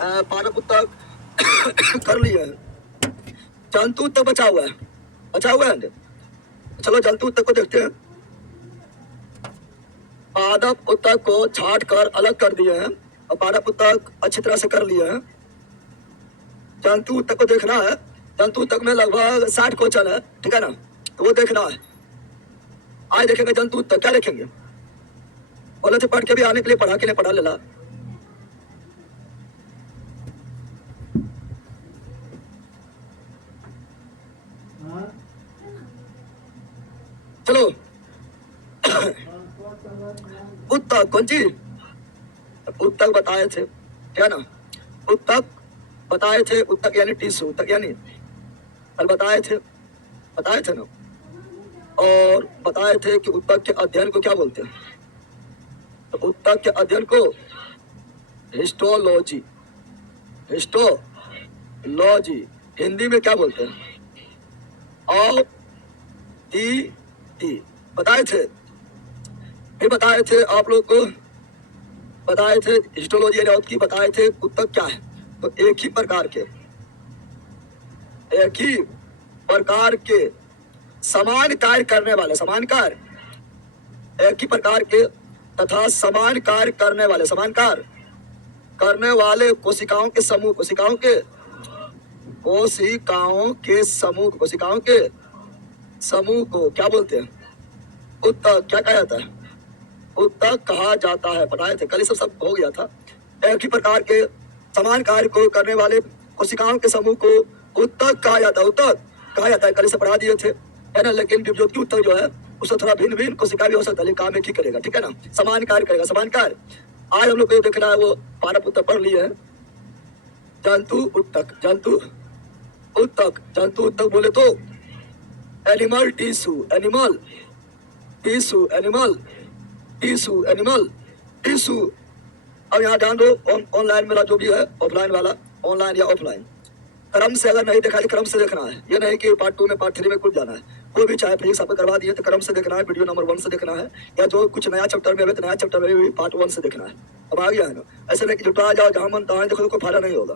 पादप उत्तक कर लिए हैं। जंतु उत्तक बचा हुआ है। चलो जंतु उत्तक को देखते हैं। पादप उत्तक को छाट कर अलग कर दिए हैं और पादप उत्तक अच्छी तरह से कर लिए हैं। जंतु उत्तक को देखना है। जंतु उत्तक में लगभग 60 क्वेश्चन है, ठीक है ना, तो वो देखना है। आज देखेंगे जंतु उत्तक। क्या देखेंगे? बोले थे पढ़ के भी आने के लिए पढ़ा के लिए पढ़ा लेला। चलो उत्तक कौन ची? उत्तक बताए थे, क्या ना, उत्तक बताए थे। उत्तक यानी टिश्यू, उत्तक यानी कल बताए थे ना। और बताए थे कि उत्तक के अध्ययन को क्या बोलते हैं? तो उत्तक के अध्ययन को हिस्टोलॉजी हिंदी में क्या बोलते हैं? बताए थे। फिर बताए थे आप लोग को, बताए थे हिस्टोलॉजी यानी की बताए थे उत्तक क्या है। तो एक ही प्रकार के समान कार्य करने वाले, समान कार्य, एक ही प्रकार के तथा समान कार्य करने वाले, समान कार्य करने वाले कोशिकाओं के समूह, कोशिकाओं के समूह को क्या बोलते हैं? उत्तक। क्या कहा जाता है? उत्तक कहा जाता है। पढ़ाए थे कल, सब हो गया था। एक ही प्रकार के समान कार्य को करने वाले कोशिकाओं के समूह को उत्तक कहा जाता है। उत्तक कहा जाता है, कल से पढ़ा दिए थे, है ना। लेकिन विभज्योति उत्तक जो है उससे थोड़ा भिन्न कोशिका भी हो सकता है, काम एक ही करेगा, ठीक है ना। समान कार्य करेगा, समान कार्य। आज हम लोग को देखना है वो पादप उत्तक पढ़ लिए हैं। जंतु उत्तक, जंतु उत्तक बोले तो एनिमल टिश्यू। अब यहाँ ध्यान दो, ऑनलाइन वाला जो भी है, ऑफलाइन वाला, ऑनलाइन या ऑफलाइन, क्रम से अगर नहीं देखा तो क्रम से देखना है। ये नहीं कि पार्ट 2 में पार्ट 3 में कुछ जाना है। कोई भी चाहे फिजिक्स आपको करवा दिए तो क्रम से देखना है। वीडियो नंबर 1 से देखना है, या जो कुछ नया चैप्टर में है तो नया चैप्टर में भी पार्ट 1 से देखना है। अब आ गया है ना। ऐसे नहीं कि जुटा जाओ जहां मन तहां देखो तो कोई फायदा नहीं होगा।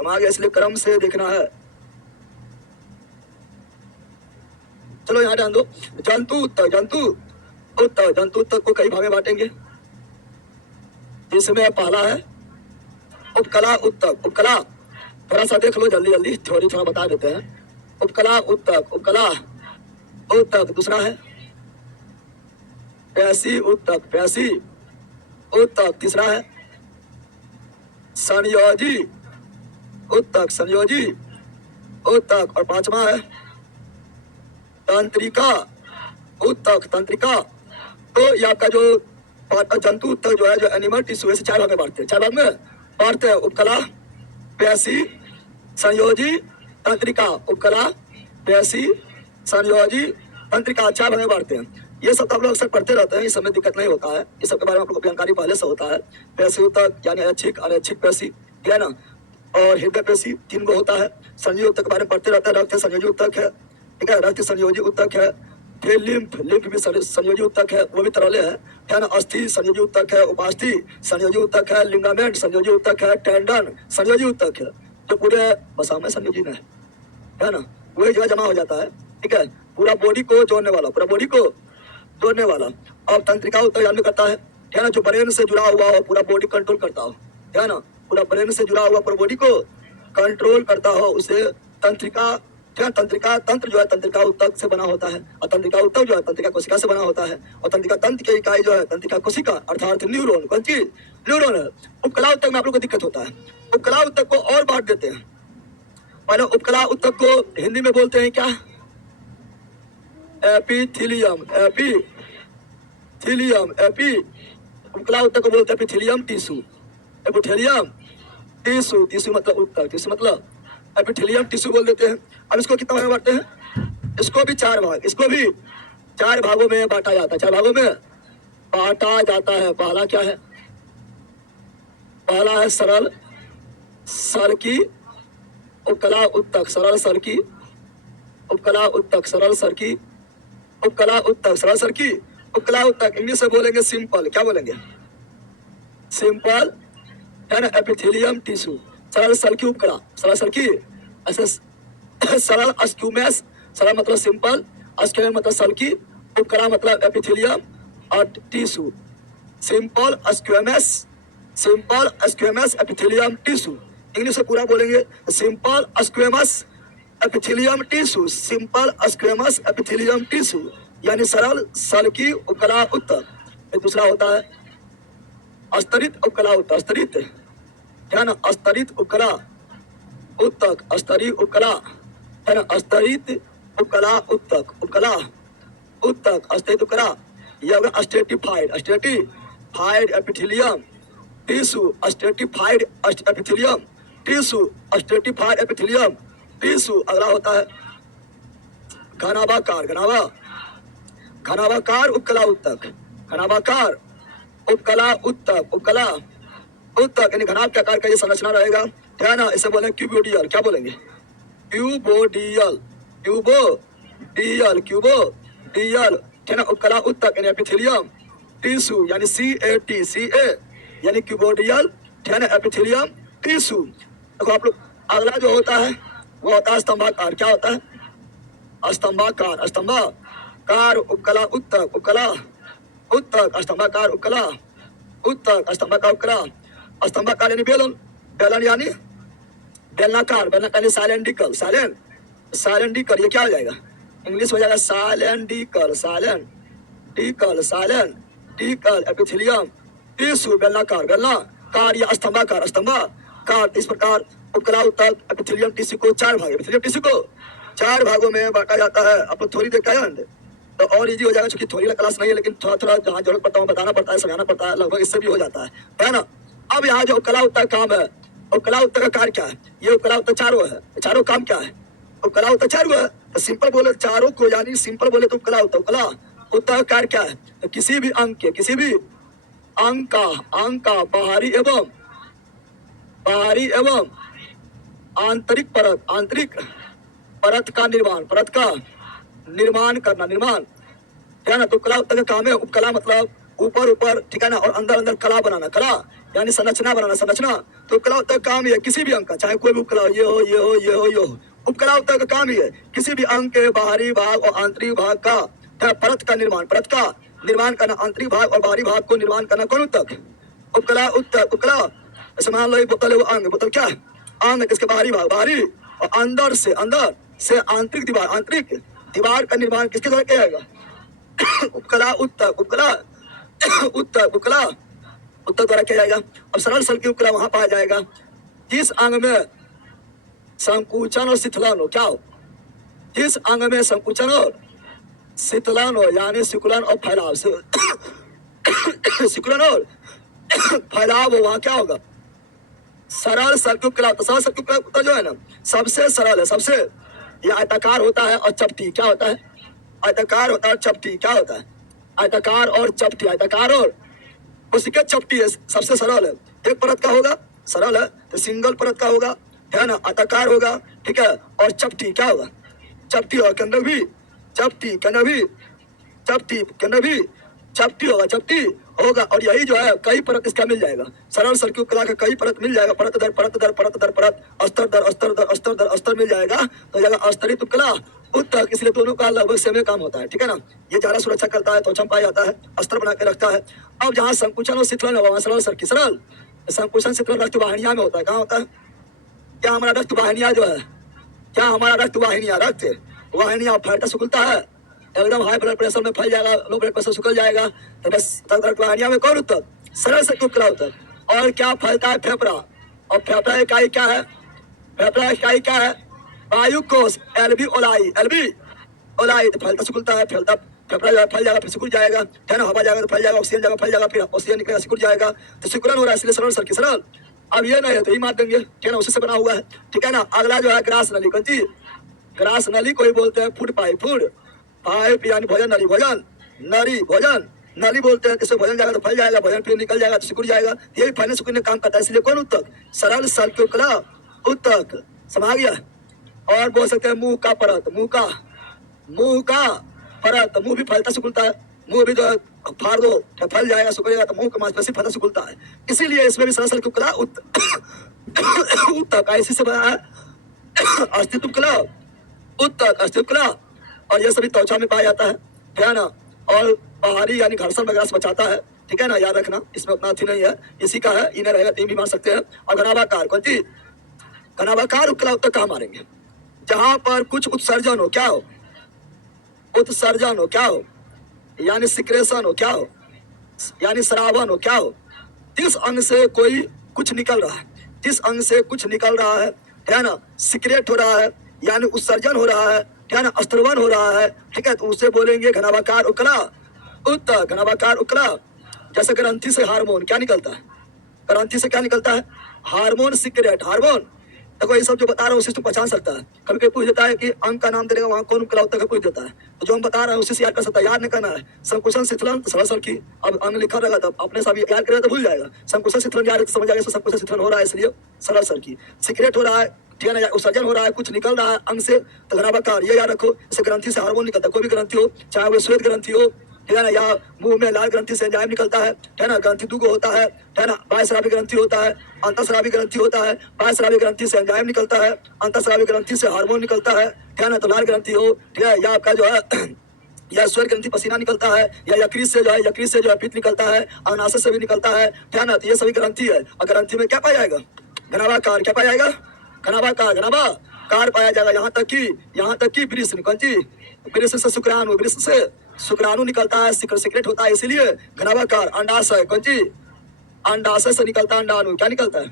अब आ गया, इसलिए क्रम से देखना है। चलो यहाँ ध्यान दो। जंतु उत्तक को कई भाग में बांटेंगे, जिसमें पहला है उपकला उत्तक। उपकला थोड़ा सा देख लो, जल्दी थोड़ी थोड़ा बता देते हैं। उपकला उत्तक। दूसरा है प्यासी उत्तक। तीसरा है संयोजी उत्तक। और पांचवा है तंत्रिका उत्तक। तो ये आपका जो जंतु उत्तक जो है, जो एनिमल टिश्यू है, 4 भाग में बांटते हैं। 4 भाग में बांटते हैं। उपकला, प्यासी, संयोजी, तंत्रिका। उपकला, प्यासी, संयोजी, तंत्रिका, 4 भाग में बांटते हैं। ये सब आप लोग अक्सर पढ़ते रहते हैं, इस समय दिक्कत नहीं होता है। इस सब के बारे में आप लोग को जानकारी पहले से होता है। प्यासी उत्तक यानी अनैच्छिक प्यासी, ठीक है ना। और हृदय प्यासी 3 गो होता है। संयोजी उत्तक के बारे में पढ़ते रहते हैं। रक्त संयोजी उत्तक है, ठीक है, रक्त संयोजी उत्तक है। फिर लिम्फ भी संयोजी उत्तक है, वो भी तरले है ना। अस्थि संयोजी उत्तक है, उपास्थि संयोजी उत्तक है, लिंगामेंट संयोजी उत्तक है, टेंडन संयोजी उत्तक है। जो पूरे बसा में संयोजी है ना, वही जो जमा हो जाता है, ठीक है, पूरा बॉडी को जोड़ने वाला। और तंत्रिका उत्तक याद में करता है ना, जो ब्रेन से जुड़ा हुआ हो, पूरा बॉडी कंट्रोल करता हो, है ना। पूरा ब्रेन से जुड़ा हुआ पूरा बॉडी को कंट्रोल करता हो, उसे तंत्रिका। तंत्र जो है तंत्रिका उत्तक से बना होता है, और तंत्रिका उत्तक जो है तंत्रिका कोशिका से बना होता है। और तंत्रिका तंत्र की इकाई जो है तंत्रिका कोशिका अर्थात न्यूरॉन। कौन चीज? न्यूरॉन है। उपकला उत्तक में आप लोग को दिक्कत होता है। उपकला उत्तक को और बांट देते हैं। पहले उपकला उत्तक को हिंदी में बोलते हैं क्या? एपिथीलियम। उपकला उत्तक को बोलते हैं एपिथीलियम टिश्यू। टिश्यू मतलब उत्तक, टिश्यू मतलब एपिथेलियम टिश्यू बोल देते हैं। अब इसको कितना भाग में बांटते हैं? इसको भी 4 भाग, इसको भी 4 भागों में बांटा जाता है। 4 भागों में बांटा जाता है। पहला क्या है? पहला है सरल सरकी उपकला उत्तक। सरल सरकी उपकला उत्तक, सरल सरकी उपकला उत्तक, सरल सरकी उपकला उत्तक। इंग्लिश में बोलेंगे सिंपल। क्या बोलेंगे? सिंपल है ना, एपिथेलियम टिश्यू। सरल सल की उपकला, सरल सल की ऐसे सरल अस्क्यूमेस, सरल मतलब सिंपल, अस्क्यूमेस मतलब सल की, उपकला मतलब एपिथेलियम और tissue. Simple squamous, simple squamous epithelium tissue. English में पूरा बोलेंगे, simple squamous epithelium tissue, simple squamous epithelium tissue, यानी सरल सल की उपकला उत्तक। ये दूसरा होता है अस्तरित उपकला उत्तक, अस्तरित है ना, अस्तरित उपकला उत्तक, अस्तरी उपकला है ना, अस्तरित उपकला उत्तक, उपकला उत्तक, अस्तरित उपकला। यह होगा stratified, stratified epithelium tissue, stratified epithelium tissue, stratified epithelium tissue. अगला होता है घनाभाकार, घनाभाकार उपकला उत्तक, घनाभाकार उपकला उत्तक, उपकला उत्तक यानी घनाभ के आकार का ये संरचना रहेगा, है ना। इसे बोलेंगे क्यूबोडियल, क्या बोलेंगे, क्यूबोडियल, क्यूबोडियल, क्यूबोडियल, है ना। उपकला उत्तक यानी एपिथेलियम टिश्यू यानी CAT यानी क्यूबोडियल, है ना, एपिथेलियम टिश्यू। देखो आप लोग, अगला जो होता है वो होता है स्तंभाकार, क्या होता है, स्तंभाकार, स्तंभाकार उपकला उत्तक, उपकला उत्तक, स्तंभाकार उपकला उत्तक, स्तंभाकार उपकला, स्तंभाकार यानी बेलन, बेलन यानी बेलनाकार, बेलनाकार साइलेंडिकल, साइलेंडिकल, ये क्या हो जाएगा, इंग्लिश हो जाएगा साइलेंडिकल, साइलेंडिकल, साइलेंडिकल एपिथेलियम टिश्यू, बेलनाकार, बेलनाकार या स्तंभाकार, स्तंभाकार। इस प्रकार उपकला उत्तक एपिथेलियम टिश्यू को चार भाग, एपिथेलियम टिश्यू को चार भागों में बांटा जाता है। आपको थोड़ी देखा है तो और इजी हो जाएगा, क्योंकि थोड़ी क्लास नहीं है, लेकिन थोड़ा थोड़ा जहाँ जरूरत पड़ता है बताना पड़ता है, समझाना पड़ता है, लगभग इससे भी हो जाता है ना। अब यहाँ जो उपकला उत्तक काम है, उपकला उत्तक का कार्य क्या है, ये उपकला उत्तक चारों है, चारों काम क्या है, उपकला उत्तक चारों है। तो सिंपल बोले चारों को, यानी सिंपल बोले तो उपकला उत्तक, उपकला उत्तक का कार्य क्या है, तो किसी भी अंग के, किसी भी अंग का बाहरी एवं आंतरिक परत का निर्माण, परत का निर्माण करना, निर्माण, है ना। तो उपकला उत्तक का काम है, उपकला मतलब ऊपर ऊपर, ठीक है ना, और अंदर अंदर कला बनाना, कला यानी संरचना बनाना, संरचना। तो उपकला उत्तक का काम ही है किसी भी अंग का, चाहे कोई भी उपकला हो, ये हो, ये हो, ये हो, ये हो, उपकला उत्तक का काम ही है किसी भी अंग के बाहरी भाग और आंतरिक भाग का परत का निर्माण, परत का निर्माण करना, आंतरिक भाग और बाहरी भाग को निर्माण करना, कौन उत्तक, उपकला उत्तक, उपकला। जैसे मान लो बोतल है, वो अंग, बोतल क्या है, अंग, इसके बाहरी भाग, बाहरी और अंदर से आंतरिक दीवार, आंतरिक दीवार का निर्माण किसके द्वारा किया जाएगा, उपकला उत्तक, उपकला उत्तक, उपकला उत्तक द्वारा किया जाएगा। और सरल सल की उपकला वहां पाया जाएगा जिस अंग में संकुचन और शिथिलन हो, क्या हो, जिस अंग में संकुचन और शिथिलन हो, यानी सिकुड़न और फैलाव, सिकुड़न और फैलाव हो, वहां क्या होगा, सरल सल की उपकला। सरल सल की उपकला जो है ना सबसे सरल है, सबसे, ये आयताकार होता है और चपटी, क्या होता है, आयताकार होता है और चपटी, क्या होता है, आयताकार और चपटी, आयताकार और उसके चपटी है, सबसे सरल है। एक परत का होगा, सरल है तो सिंगल परत का होगा, है ना, आयताकार होगा, ठीक है, और चपटी क्या होगा, चपटी और केंद्र भी चपटी, केंद्र भी चपटी, केंद्र भी चपटी होगा, चपटी होगा। और यही जो है कई परत इसका मिल जाएगा, सरल सल की उपकला का कई परत मिल जाएगा, परत दर परत दर परत दर परत, अस्तर दर अस्तर दर अस्तर दर अस्तर मिल जाएगा, तो जाएगा अस्तरित उपकला उत्तक। इसलिए दोनों का लगभग सेम काम होता है, ठीक है ना। ये ज्यादा सुरक्षा करता है, त्वचा पाया जाता है, अस्तर बना के रखता है। अब जहाँ संकुचन और शिथिलन होगा वहाँ सरल सल की, सरल संकुचन शिथिलन रक्त वाहिनियां में होता है, कहाँ होता है, क्या हमारा रक्त वाहिनियां जो है, क्या हमारा रक्त वाहिनियां फैलता सुखलता है, एकदम हाई ब्लड प्रेशर में फैल जाएगा, लो ब्लड प्रेशर सुखल जाएगा, तो रक्त वाहिनियां में कौन उत्तक, सरल सल की उपकला उत्तक। और क्या फैलता है, फेफड़ा, और फेफड़ा इकाई क्या है, फेफड़ा इकाई क्या है, वायु कोष, एलबी ओलाई, एलबी ओलाई, तो फैलता सुखलता है, फैलता फेफड़ा जो है फैल जाएगा, फिर सिकुड़ जाएगा, है ना, हवा जाएगा तो फैल जाएगा, ऑक्सीजन जाएगा फैल जाएगा, फिर ऑक्सीजन निकलेगा सिकुड़ जाएगा, तो सिकुड़न हो रहा है, इसलिए सरल सल की, सरल। अब ये नहीं है तो ये मार देंगे, ठीक है ना, उसी से बना हुआ है, ठीक है ना। अगला जो है ग्रास नली, कौन सी, ग्रास नली को ही बोलते हैं फूड पाइप, फूड पाइप यानी भोजन नली, भोजन नली, भोजन नली बोलते हैं। इससे भोजन जाएगा तो फैल जाएगा, भोजन फिर निकल जाएगा तो सिकुड़ जाएगा, यही फैलने सिकुड़ने काम करता है, इसलिए कौन उत्तक, सरल सल की उपकला उत्तक, समझ गया। और बोल सकते हैं मुंह का परत, मुंह का परत, मुंह भी फैलता सिकुड़ता है, मुंह भी जो है फाड़ दो तो फैल जाएगा, सिकुड़ेगा, तो मुंह का मांसपेशी फैलता सिकुड़ता है, इसीलिए इसमें भी सरल सल की उपकला उत्तक ऐसी से बना है अस्तित्व कला, उत्तक अस्तित्व कला, और यह सभी त्वचा में पाया जाता है ना, और बाहरी यानी घर्षण वगैरह से बचाता है, ठीक है ना, याद रखना, इसमें उतना अथी नहीं है, इसी का है, इन्हें रहेगा तीन भी मान सकते हैं। और घनाभाकार कौन सी, घनाभाकार उपकला उत्तक कहाँ मारेंगे, जहां पर कुछ उत्सर्जन हो, क्या हो, उत्सर्जन हो, क्या हो, यानी सिक्रेशन हो, क्या हो, यानी श्रावण हो, क्या हो, जिस अंग से कोई कुछ निकल रहा है, जिस अंग से कुछ निकल रहा है ना, सिक्रेट हो रहा है, यानी उत्सर्जन हो रहा है, क्या ना, अस्त्रवन हो रहा है, ठीक है, तो उसे बोलेंगे घनाभाकार उकला उत्तक, घनाभाकार उकला। जैसे ग्रंथि से हार्मोन क्या निकलता है, ग्रंथि से क्या निकलता है, हार्मोन, सिक्रेट, हार्मोन। देखो ये सब जो बता रहा हूँ उसी से पूछा सकता है, कभी कभी पूछ देता है कि अंग का नाम देगा, वहाँ कौन उकला उत्तक है, पूछ देता है, तो जो हम बता रहे हैं उसी से याद कर सकता है, याद नहीं करना है। संकुशन शिथिलन सरल की, अब अंग लिखा रहेगा तब अपने सब याद करेगा तो भूल जाएगा, संकुशन शिथिलन याद समझ जाएगा, संकुशन शिथिलन हो रहा है इसलिए सरल की, सिक्रेट हो रहा है, ठीक है ना, उत्सर्जन हो रहा है, कुछ निकल रहा है अंग से, तो घनाभाकार, ये याद रखो। जैसे ग्रंथि से हार्मोन निकलता है, कोई भी ग्रंथि हो, चाहे वो श्वेत ग्रंथि हो, ठीक है ना, या मुंह में लाल ग्रंथि से एंजाइम निकलता है, ठीक है ना, ग्रंथि दुगो होता है ना, बाह्यस्रावी ग्रंथि होता है, अंतःस्रावी ग्रंथि होता है, बाह्यस्रावी ग्रंथि से एंजाइम निकलता है, अंतःस्रावी ग्रंथि से हार्मोन निकलता है, ठीक है ना, तो लाल ग्रंथि हो, ठीक है, या आपका जो है या स्वर ग्रंथि पसीना निकलता है, या यकृत से जो है, यकृत से जो है पित्त निकलता है, अग्नाशय से भी निकलता है, ठीक है ना, तो ये सभी ग्रंथि है, और ग्रंथि में क्या पाया जाएगा, घनाभाकार, क्या पाया जाएगा, घनाभाकार, घनाभाकार पाया जाएगा, यहाँ तक कि वृष कौन सी, वृष से शुक्राणु, वृष से शुक्राणु निकलता है, सिक्रेट होता है, इसीलिए घनाभाकार। अंडाशय कौन सी, अंडाशय से निकलता है अंडाणु, क्या निकलता है,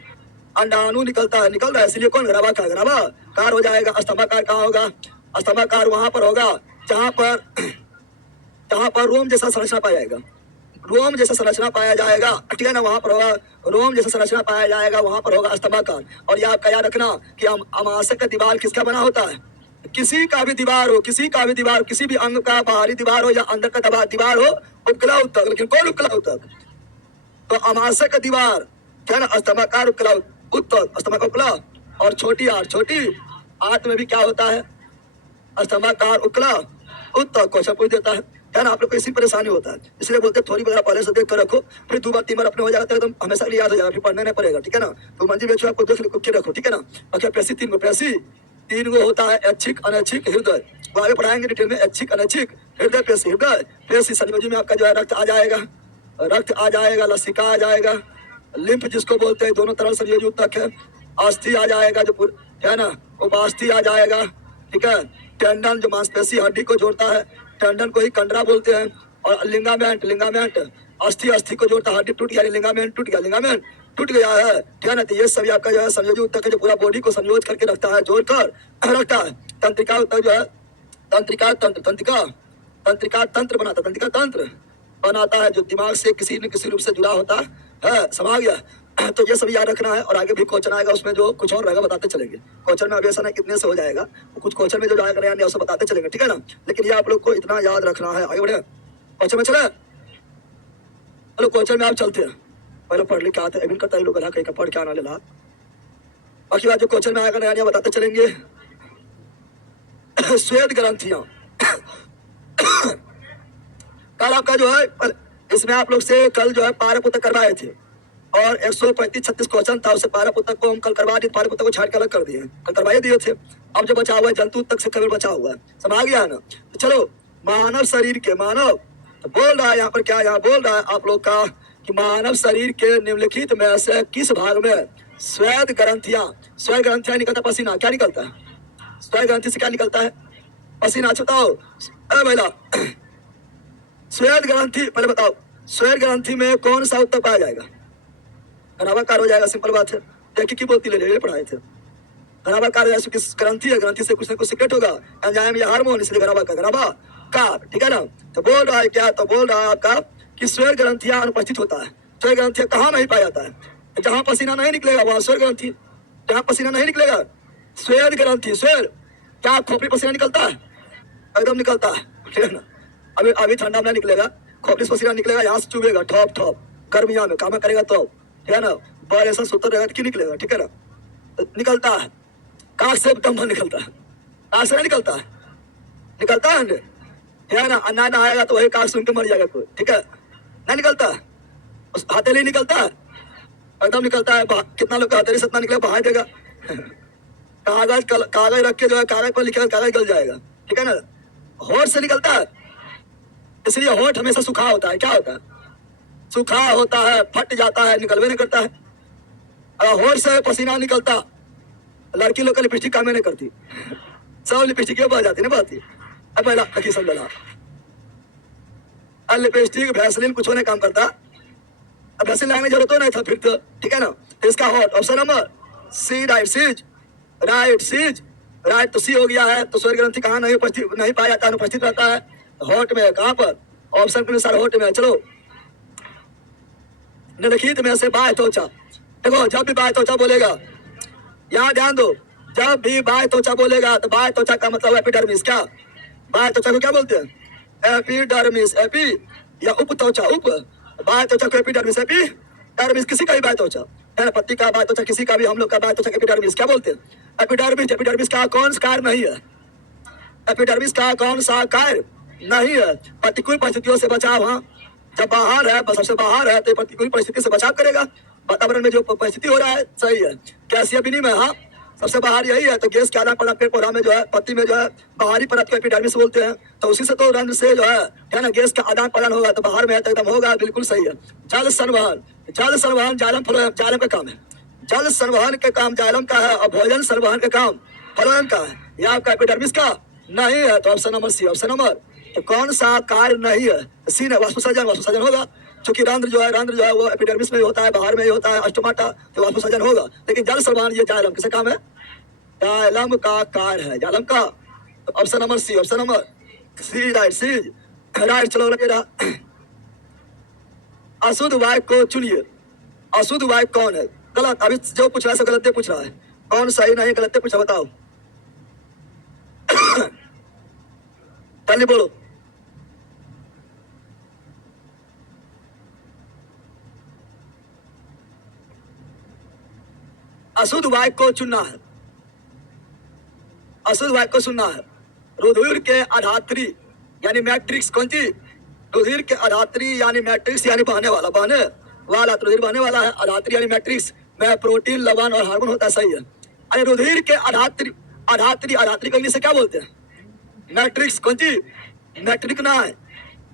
अंडाणु निकलता है, निकल रहा है, इसलिए कौन, घनाभाकार, घनाभाकार हो जाएगा। स्तंभाकार कहाँ होगा, स्तंभाकार वहां पर होगा जहां पर रोम जैसा संरचना पाया जाएगा, रोम जैसा संरचना पाया जाएगा, ठीक है ना, वहां पर होगा रोम जैसा संरचना पाया जाएगा, वहां पर होगा स्तंभाकार। और यह आपका याद रखना कि अमाशय का दीवार किसका बना होता है, किसी का भी दीवार हो, किसी का भी दीवार, किसी भी अंग का बाहरी दीवार हो या अंदर का दीवार हो, उपकला उत्तक, लेकिन कौन उपकला उत्तक, तो अमाशय का दीवार, क्या ना, स्तंभाकार उपकला उत्तक, स्तंभाकार उपकला। और छोटी आठ में भी क्या होता है, स्तंभाकार उपकला उत्तक, क्वेश्चन पूछ देता है, क्या ना, आप लोग को इसी परेशानी होता है, इसलिए बोलते हैं थोड़ी वगैरह पहले से देख कर रखो, फिर 2 बार 3 बार अपने हो जाता है तो हमेशा के लिए याद हो जाएगा, फिर पढ़ना नहीं पड़ेगा, ठीक है ना। तो मंजी बेचो आपको देख के रखो, ठीक है ना। बाकी पैसी 3 गो होता है, ऐच्छिक, अनैच्छिक, हृदय, वो आगे पढ़ाएंगे डिटेल में, ऐच्छिक, अनैच्छिक, हृदय पेशी, हृदय पेशी संयोजी में आपका जो है रक्त आ जाएगा, लसिका आ जाएगा, लिम्फ जिसको बोलते हैं, दोनों तरह संयोजी उत्तक है, अस्थि आ जाएगा, जो है ना, उपास्थि आ जाएगा, ठीक है, टेंडन जो मांसपेशी हड्डी को जोड़ता है, टेंडन को ही कंडरा बोलते हैं, और लिंगामेंट अस्थि को जोड़ता है, हड्डी टूट गया, लिंगामेंट टूट गया है, ठीक है ना, तो ये सभी आपका जो है संयोजी उत्तक है, जो पूरा बॉडी को संयोज करके रखता है, जोड़कर रखता है। तंत्रिका उत्तक जो है, तंत्रिका तंत्र बनाता है, जो दिमाग से किसी न किसी रूप से जुड़ा होता है, समझ गया। तो ये सब याद रखना है, और आगे भी क्वेश्चन आएगा, उसमें जो कुछ और रहेगा बताते चलेंगे, क्वेश्चन में अभी ऐसा नहीं कितने से हो जाएगा, कुछ क्वेश्चन में जो जाएगा नहीं उसे बताते चलेंगे, ठीक है ना। लेकिन ये आप लोग को इतना याद रखना है, आगे बढ़े, क्वेश्चन में चले, चलो क्वेश्चन में आप चलते हैं, पहले पढ़ लिख आते हैं, करता है लोग कहीं का पढ़ के आना लेना, बाकी बात जो क्वेश्चन में आएगा नया बताते चलेंगे। श्वेत ग्रंथियां कल आपका जो है, इसमें आप लोग से कल जो है पारपुतक करवाए थे, और 135-36 क्वेश्चन था, उससे पारपुतक को हम कल करवा दिए, पारपुतक को छाट के अलग कर दिए, कल करवाए दिए थे। अब जो बचा हुआ है जंतु तक से केवल बचा हुआ है, समझ गया है ना। तो चलो, मानव शरीर के, मानव तो बोल रहा है यहाँ पर, क्या यहाँ बोल रहा है आप लोग का कि मानव शरीर के निम्नलिखित में से किस भाग में श्वेत ग्रंथियां निकलता, पसीना क्या निकलता है, श्वेत ग्रंथि से क्या निकलता है, पसीना। बताओ महिला, श्वेत ग्रंथि, पहले बताओ, श्वेत ग्रंथि में कौन सा उत्तक पाया जाएगा, घनाभाकार हो जाएगा, सिंपल बात है, देखिए की बोलती ले पढ़ाए थे, घनाभाकार ग्रंथि है, ग्रंथि से कुछ न कुछ सिक्रेट होगा, एंजाइम या हार्मोन, इसलिए घनाभाकार, ठीक है ना। तो बोल रहा है क्या, तो बोल रहा है आपका कि श्वेत ग्रंथियां अनुपस्थित होता है। श्वेत ग्रंथियां कहाँ नहीं पाया जाता है, जहां पसीना नहीं निकलेगा वहां श्वेत ग्रंथि, जहां पसीना नहीं निकलेगा श्वेत ग्रंथि, श्वेत क्या खोपड़ी पसीना निकलता है, एकदम निकलता है, ठीक है ना। अभी ठंडा में निकलेगा, खोपड़ी से पसीना निकलेगा, यहाँ से चुभेगा ठोप गर्मिया में काम करेगा तो, ठीक है ना, बाल ऐसा सूत्र रहेगा कि निकलेगा, ठीक है ना, तो निकलता है, काश से दम निकलता है, काश से नहीं निकलता है, ठीक है ना। अन्ना आएगा तो वही काश सुन के मर जाएगा कोई, ठीक है, नहीं निकलता है, उस हथेली निकलता है, एकदम निकलता है, कितना लोग का हथेली से इतना निकलेगा, बहा देगा, कागज रख के जो है कागज पर लिखा कागज गल जाएगा, ठीक है ना। होठ से निकलता है, इसलिए होठ हमेशा सूखा होता है। क्या होता है? सूखा होता है, फट जाता है, निकलवे नहीं करता है। अगर होठ से पसीना निकलता, लड़की लोग का लिपस्टिक काम नहीं करती, सब लिपस्टिक बह जाती ना, बहती। अब पहला लकी सब लगा लिपस्टिक वैसलीन कुछ होने काम करता, अब वैसे लगाने की जरूरत नहीं था फिर तो, ठीक है ना। तो इसका hot option number C, right C's, right C's, right तो सी हो गया है। तो स्वर ग्रंथि कहाँ नहीं उपस्थित नहीं पाया जाता, अनुपस्थित रहता है हॉट में। कहाँ पर? ऑप्शन के अनुसार हॉट में। चलो निम्नलिखित में से बाह्य त्वचा, देखो जब भी बाह्य त्वचा बोलेगा, यहाँ ध्यान दो, जब भी बाह्य त्वचा बोलेगा तो बाह्य त्वचा का मतलब एपिडर्मिस। क्या बाह्य त्वचा को क्या बोलते हैं? एपिडर्मिस। एपी या उप त्वचा, उप बाह्य त्वचा को एपिडर्मिस, एपिडर्मिस किसी का भी बाह्य त्वचा है ना, पत्ती का बाह्य त्वचा किसी का भी, हम लोग का बाह्य त्वचा एपिडर्मिस क्या बोलते हैं? एपिडर्मिस। एपिडर्मिस का कौन सा कार्य नहीं है? एपिडर्मिस का कौन सा कार्य नहीं है? प्रतिकूल परिस्थितियों से बचाव। हाँ, जब बाहर है, सबसे बाहर है तो प्रतिकूल परिस्थिति से बचाव करेगा। वातावरण में जो परिस्थिति हो रहा है सही है, गैसीय विनिमय, हाँ सबसे बाहर यही है। तो गैस के आदान प्रदान पेड़ पौधा में जो है, पत्ती में जो है बाहरी परत को एपिडर्मिस बोलते हैं। तो उसी से तो रंध्र से जो है ना गैस का आदान प्रदान होगा, तो बाहर में है तो एकदम होगा, बिल्कुल सही है। जल संवहन, जल संवहन जालम जालम का काम है। जल संवहन के काम जालम का है और भोजन संवहन का काम फलोयम का है। यह आपका एपिडर्मिस का नहीं है। तो option number C. Option number तो कौन सा कार्य नहीं है? सी ने वाष्पोत्सर्जन, वाष्पोत्सर्जन होगा, क्योंकि रंध्र जो है वो एपिडर्मिस में होता है, बाहर में ही होता है, अस्टोमाटा, तो वाष्पोत्सर्जन होगा। लेकिन जल संवहन ये जालम किसका काम है? जालम का कार्य है, जालम का। तो option number C. Option number C, right C's, right. चलो लगे रहा। अशुद्ध वायु को चुनिए। अशुद्ध वायु कौन है? गलत। अभी जो पूछ रहा है गलत पूछ रहा है, कौन सही नहीं गलत पूछा बताओ। जल्दी बोलो। अशुद्ध वायु को चुनना है, अशुद्ध वायु को सुनना है। रुधिर के आधात्री यानी मैट्रिक्स, कौन सी? रुधिर के आधात्री यानी मैट्रिक्स यानी बहने वाला, बहने वाला, तो रुधिर बहने वाला है। आधात्री यानी मैट्रिक्स में प्रोटीन, लवण और हार्मोन होता है, सही है। अरे रुधिर के आधात्री, आधात्री, आधात्री को इंग्लिश से क्या बोलते हैं? मैट्रिक्स। कौन सी? मैट्रिक ना है,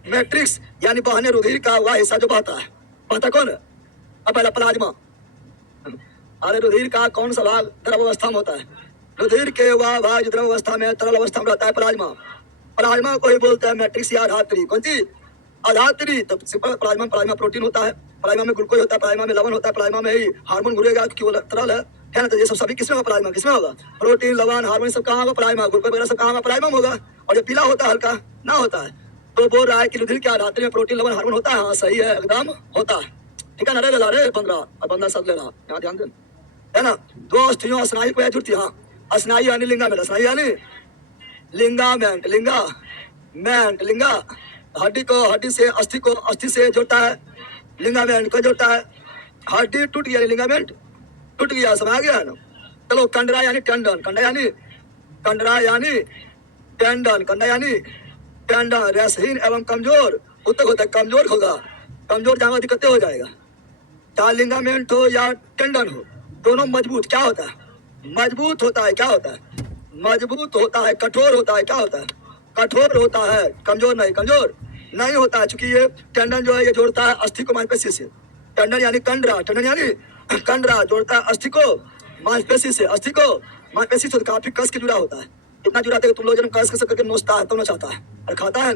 मैट्रिक्स यानी बहने रुधिर का वह हिस्सा जो बहता है। बहता कौन है? अब पहला प्लाज्मा। अरे रुधिर का कौन सा भाग द्रव अवस्था में होता है? रुधिर के वह भाग जो द्रव अवस्था में, तरल अवस्था में रहता है, प्लाज्मा। प्लाज्मा को ही बोलते हैं मैट्रिक्स या आधात्री। कौन सी? आधात्री। तो सिंपल प्लाज्मा, प्लाज्मा प्रोटीन होता है, प्लाज्मा में ग्लूकोज होता है, प्लाज्मा में लवण होता है, प्लाज्मा में ही हार्मोन घुरेगा क्योंकि वो तरल है ना। तो ये सब सभी किसमें होगा? प्लाज्मा। किसमें होगा? प्रोटीन, लवण, हार्मोन सब कहाँ होगा? प्लाज्मा। ग्लूकोज वगैरह सब कहाँ होगा? प्लाज्मा में होगा। और जो पीला होता है हल्का ना होता है, तो बोल रहा है कि रुधिर के आधात्री में प्रोटीन, लवण, हार्मोन होता है। हाँ सही है, एकदम होता है, ठीक है ना। रे 15 सब ले रहा, यहाँ ध्यान देना है ना। दो अस्थियों स्नायु को जुड़ती है। हाँ, स्नायु यानी लिंगामेंट, स्नायु यानी लिंगामेंट, लिंगामेंट, लिंगा हड्डी को हड्डी से, अस्थि को अस्थि से जोड़ता है, लिंगामेंट को जोड़ता है। हड्डी टूट गया, लिंगामेंट टूट गया, समझ आ गया है ना। चलो कंडरा यानी टेंडन, कंडा यानी कंडरा यानी टेंडन, कंडा यानी टेंडन। रसहीन एवं कमजोर उत्तक होता है, कमजोर होगा, कमजोर जहाँ दिक्कतें हो जाएगा। चाहे लिंगामेंट हो या टेंडन हो, दोनों मजबूत क्या होता है? मजबूत होता है। क्या होता है? मजबूत होता है, कठोर होता है। क्या होता है? कठोर होता है, कमजोर नहीं, कमजोर नहीं होता है। चूंकि ये टेंडन जो है ये जोड़ता है अस्थि को मांसपेशी से। टेंडन यानी कंडरा, टेंडन यानी कंडरा जोड़ता है अस्थि को मांसपेशी से, अस्थि को मांसपेशी से काफी कस के जुड़ा होता है। इतना जुड़ा था कि तुम लोग जब कस करके नोचता है तो नचाता है और खाता है,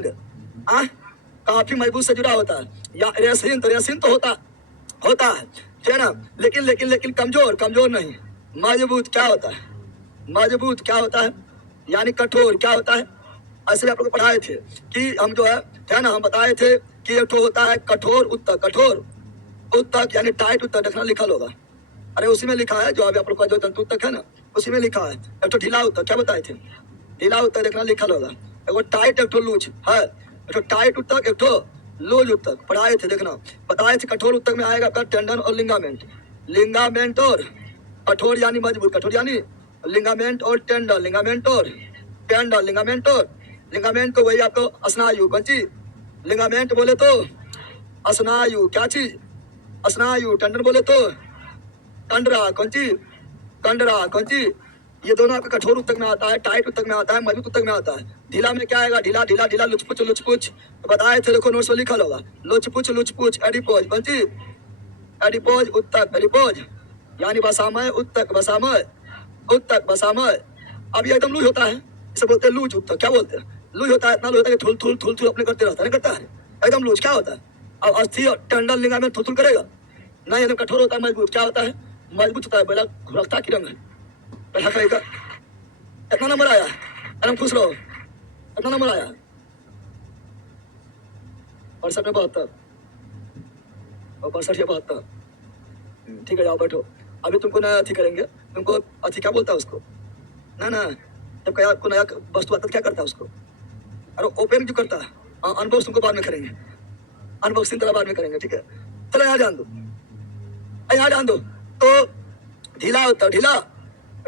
काफी मजबूत से जुड़ा होता है। या रेसिन, तो रेसिन तो होता है ना। लेकिन लेकिन लेकिन कमजोर, कमजोर नहीं, मजबूत। क्या होता है? मजबूत क्या होता है? यानी कठोर। क्या होता है? ऐसे आप लोग को पढ़ाए थे कि हम जो है ना, हम बताए थे कि एक होता है कठोर उत्तक, कठोर उत्तक यानी टाइट उत्तक, देखना लिखा होगा। अरे उसी में लिखा है जो अभी आप लोग का जो तंतु उत्तक है ना, उसी में लिखा है। एक तो ढीला उत्तक, क्या बताए थे? ढीला उत्तक देखना लिखा होगा। एक टाइट, एक लूज है। एक टाइट उत्तक, एक लूज उत्तक पढ़ाए थे, देखना बताए थे। कठोर उत्तक में आएगा का टेंडन और लिंगामेंट, लिंगामेंट और कठोर यानी मजबूत, कठोर यानी लिंगामेंट और टेंडन, लिंगामेंट और टेंडन, लिंगामेंट और लिंगामेंट को वही आपको स्नायु, कौन सी? लिंगामेंट बोले तो स्नायु, क्या चीज? स्नायु। टेंडन बोले तो कंडरा, कौन सी? कंडरा कौन सी, ये दोनों आपके कठोर उत्तक में आता है, टाइट उत्तक में आता है, मजबूत उत्तक में आता है। ढीला में क्या आएगा, ढीला ढीला ढीला, लुचपुच लुचपुच, तो बताए थे, देखो नोट्स में लिखा होगा, लुचपुच लुचपुच, एडिपोज कौन सी, एडिपोज उत्तक, एडिपोज यानी वसामय उत्तक, वसामय उत्तक, वसामय। अब ये एकदम लूज होता है, इसे बोलते हैं लूज उत्तक। क्या बोलते हैं, लूज होता है, इतना लूज होता है कि थुल थुल थुल थुल अपने करते रहता है, नहीं करता है, एकदम लूज। क्या होता है, अब अस्थि और टेंडन लिगामेंट थुल थुल करेगा नहीं, एकदम कठोर होता है, मजबूत। क्या होता है, मजबूत होता है। पहला रफ्ता की रंग है, पहला कहेगा कितना नंबर आया, एकदम खुश रहो, कितना नंबर आया, 62 में 72 और 62 या 72। ठीक है, जाओ बैठो। अभी तुमको नया अथी करेंगे, तुमको अथी क्या बोलता है उसको, ना ना, जब कहीं आपको नया वस्तु आता है क्या करता है उसको, अरे ओपन जो करता है, अनबॉक्स तुमको बाद में करेंगे, अनबॉक्सिंग तरह बाद में करेंगे, ठीक है। चलो यहाँ ध्यान दो, यहाँ ध्यान दो। तो ढीला उत्तक, ढीला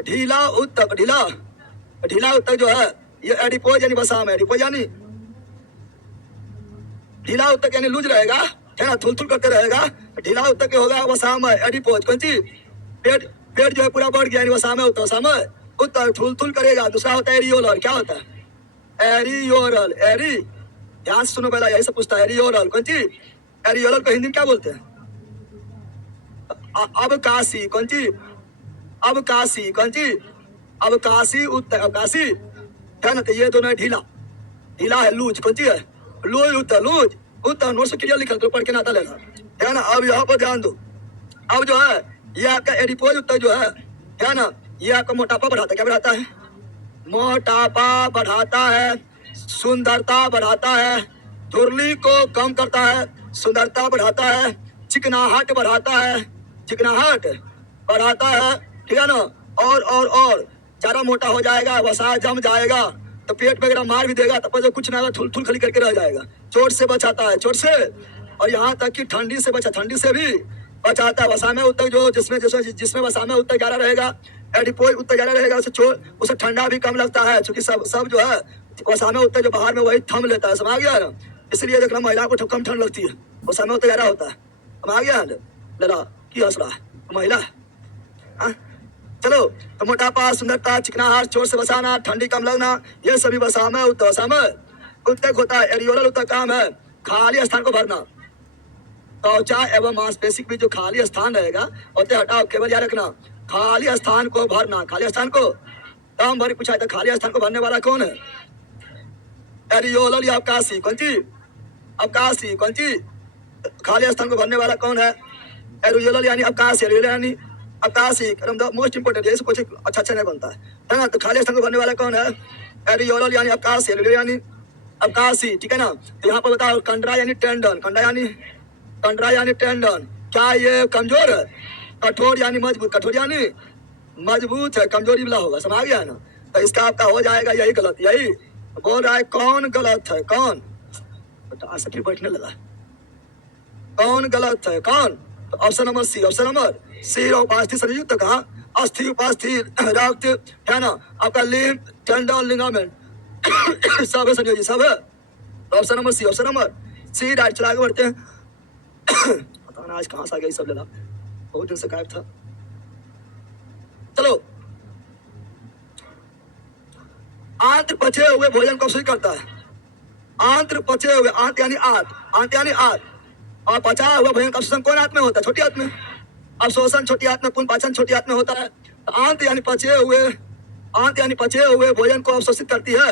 ढीला उत्तक, ढीला ढीला उत्तक जो है ये एडिपोज यानी वसाम है, एडिपोज यानी ढीला उत्तक यानी लूज रहेगा, है ना, थुल थुल करते रहेगा। ढीला उत्तक होगा वसाम है, एडिपोज कौन सी, पेट पेट जो है पूरा बढ़ गया यानी वसाम है, वसाम है उत्तक, थुल थुल करेगा। दूसरा होता है एरियोलर, क्या होता है, एरियोरल, एरी, ध्यान से सुनो पहला, यही सब पूछता है, एरियोरल कौन सी, एरियोलर को हिंदी में क्या बोलते हैं, अवकाशी कौन सी, अवकाशी कौन सी, अवकाशी उत्तक, अवकाशी, है ना। तो ये दोनों है ढीला, ढीला है, लूज कौन सी है, लूज उत्तक, लूज उत्तक। नोट से क्लियर लिखा तो पढ़ के ना आता लेना, है ना। अब यहाँ पर ध्यान दो, अब जो है ये आपका एडिपोज उत्तक जो है ना, ये आपका मोटापा बढ़ाता है, क्या बढ़ाता है, मोटापा बढ़ाता है, सुंदरता बढ़ाता है, धुर्ली को कम करता है, सुंदरता बढ़ाता है, चिकनाहट बढ़ाता है, चिकनाहट बढ़ाता है, ठीक है ना। और ज्यादा मोटा हो जाएगा, वसा जम जाएगा तो पेट वगैरह मार भी देगा, तब जो कुछ ना होगा, थुल थुल खली करके रह जाएगा। चोट से बचाता है, चोट से, और यहाँ तक कि ठंडी से बचा, ठंडी से भी बचाता है। वसा में उत्तक जो जिसमें वसा में उत्तक ज्यादा रहेगा, एडिपोज उत्तक ज्यादा रहेगा, उसे ठंडा भी कम लगता है, क्योंकि सब जो है वसा में उत्तक जो बाहर में वही थम लेता है, समझ गया ना। इसलिए देखना महिला को कम ठंड लगती है, वसा में उत्तक ज्यादा होता है, समझ गया लड़ा की हंस रहा है महिला, हाँ? चलो, तो मोटापा, सुंदरता, चिकनाहट, चोट से बसाना, ठंडी कम लगना, ये सभी वसामय उत्तक, वसामय उत्तक होता है। एरियोलर उत्तक काम है खाली स्थान को भरना, त्वचा एवं मांसपेशिक भी जो खाली स्थान रहेगा उसे हटाओ, केवल याद रखना खाली स्थान को भरना, खाली स्थान को। काम भरी पूछा था, खाली स्थान को भरने वाला कौन है, एरियोलर या अवकाशी कौन सी, अवकाशी कौन सी, खाली स्थान को भरने वाला कौन है, एरियोलर यानी अवकाशी, एरियोलर यानी अवकाशी, मोस्ट इंपोर्टेंट है, इसको अच्छा नहीं बनता है ना। तो खाली स्थान को भरने वाला कौन है, एरियोलर यानी अवकाशी, एरियोलर यानी अवकाशी, ठीक है ना। तो यहाँ पर बताओ, कंडरा यानी टेंडन, कंडरा यानी टेंडन, क्या ये कमजोर है, कठोर यानी मजबूत, कठोर यानी मजबूत है, कमजोरी वाला होगा, समझ गया ना। तो इसका आपका हो जाएगा यही गलत, यही बोल रहा है, कौन गलत है, कौन आसक्ति बैठने लगा, कौन गलत है, कौन। तो option number C, option number C, उपास्थि संयुक्त कहा, अस्थि उपास्थि रक्त, है ना, आपका लिम्फ, टेंडन, लिगामेंट सब है संयोजी, सब है। तो option number C, option number C right. चला आगे बढ़ते हैं। पता ना आज कहां से आ गया सब लेला, बहुत दिन से गायब था। चलो, आंत्र पचे हुए भोजन को अवशोषित करता है, आंत्र पचे हुए, आंत यानी आंत, आंत यानी आंत, और पचा हुआ भोजन का अवशोषण कौन हाथ में होता है, छोटी हाथ में, अवशोषण छोटी हाथ में, पुनः पाचन छोटी हाथ में होता है। तो आंत यानी पचे हुए भोजन को अवशोषित करती है।